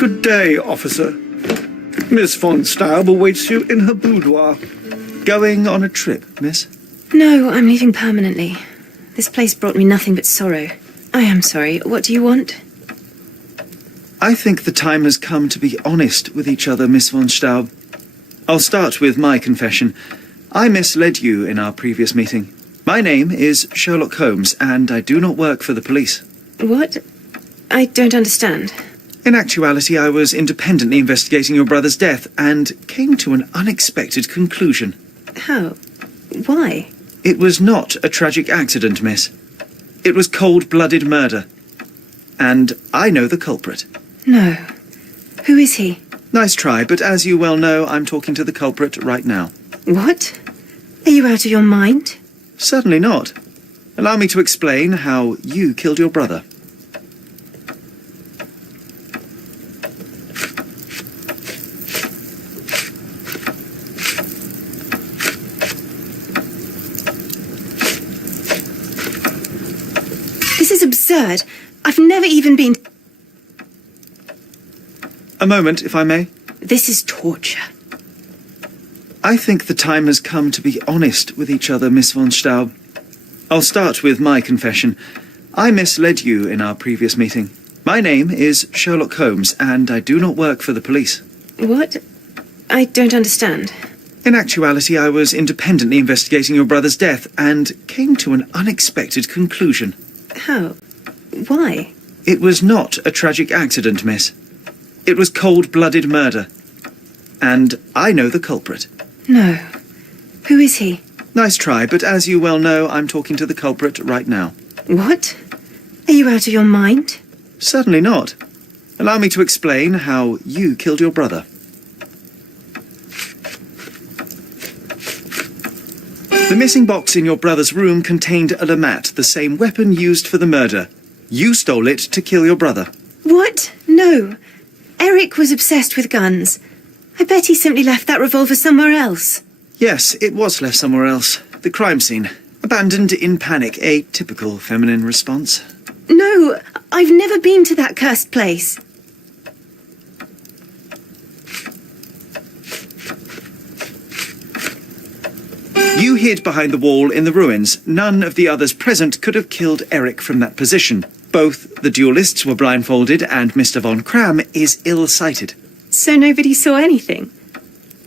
Good day, officer. Miss von Staub awaits you in her boudoir. Going on a trip, miss? No, I'm leaving permanently. This place brought me nothing but sorrow. I am sorry. What do you want? I think the time has come to be honest with each other, Miss von Staub. I'll start with my confession. I misled you in our previous meeting. My name is Sherlock Holmes, and I do not work for the police. What? I don't understand. In actuality, I was independently investigating your brother's death and came to an unexpected conclusion. How? Why? It was not a tragic accident, miss. It was cold-blooded murder. And I know the culprit. No. Who is he? Nice try, but as you well know, I'm talking to the culprit right now. What? Are you out of your mind? Certainly not. Allow me to explain how you killed your brother. This is absurd. I've never even been... A moment, if I may. This is torture. I think the time has come to be honest with each other, Miss von Staub. I'll start with my confession. I misled you in our previous meeting. My name is Sherlock Holmes, and I do not work for the police. What? I don't understand. In actuality, I was independently investigating your brother's death and came to an unexpected conclusion. How? Why? It was not a tragic accident, miss. It was cold-blooded murder. And I know the culprit. No. Who is he? Nice try, but as you well know, I'm talking to the culprit right now. What? Are you out of your mind? Certainly not. Allow me to explain how you killed your brother. The missing box in your brother's room contained a lamat, the same weapon used for the murder. You stole it to kill your brother. What? No. Eric was obsessed with guns. I bet he simply left that revolver somewhere else. Yes, it was left somewhere else. The crime scene. Abandoned in panic, a typical feminine response. No, I've never been to that cursed place. You hid behind the wall in the ruins. None of the others present could have killed Eric from that position. Both the duelists were blindfolded, and Mr. von Cram is ill-sighted. So nobody saw anything?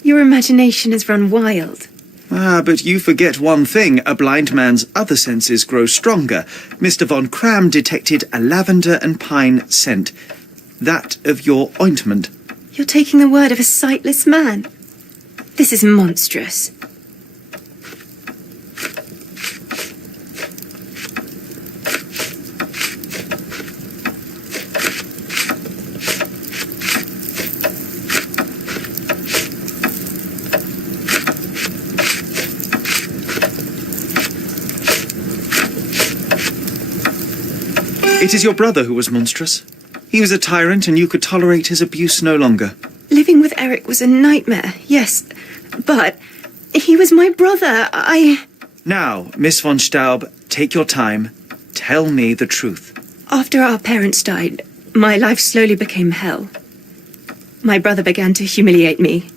Your imagination has run wild. Ah, but you forget one thing. A blind man's other senses grow stronger. Mr. von Cram detected a lavender and pine scent. that of your ointment. You're taking the word of a sightless man. This is monstrous. It is your brother who was monstrous. He was a tyrant and you could tolerate his abuse no longer. Living with Eric was a nightmare, yes. But he was my brother. Now, Miss von Staub, take your time. Tell me the truth. After our parents died, my life slowly became hell. My brother began to humiliate me.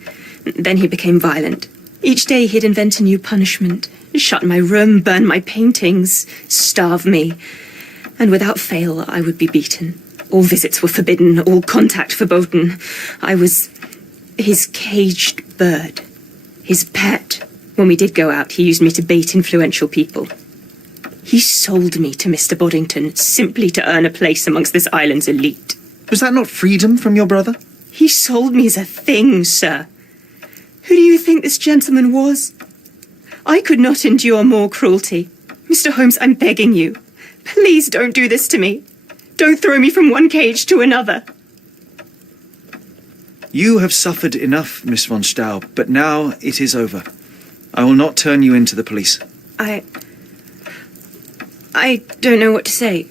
Then he became violent. Each day he'd invent a new punishment. Shut my room, burn my paintings, starve me. And without fail, I would be beaten. All visits were forbidden, all contact verboten. I was his caged bird, his pet. When we did go out, he used me to bait influential people. He sold me to Mr. Boddington simply to earn a place amongst this island's elite. Was that not freedom from your brother? He sold me as a thing, sir. Who do you think this gentleman was? I could not endure more cruelty. Mr. Holmes, I'm begging you. Please don't do this to me. Don't throw me from one cage to another. You have suffered enough, Miss von Staub, but now it is over. I will not turn you into the police. I don't know what to say.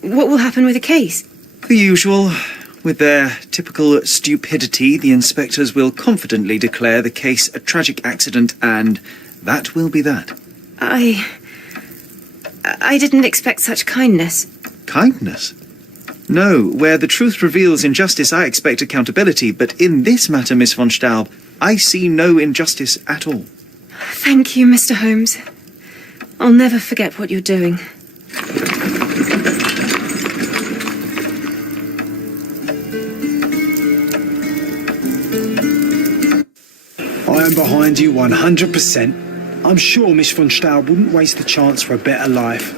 What will happen with the case? The usual. With their typical stupidity, the inspectors will confidently declare the case a tragic accident, and that will be that. I didn't expect such kindness. Kindness? No, where the truth reveals injustice, I expect accountability, but in this matter, Miss von Staub, I see no injustice at all. Thank you, Mr. Holmes. I'll never forget what you're doing. I am behind you 100%. I'm sure Miss von Staub wouldn't waste the chance for a better life.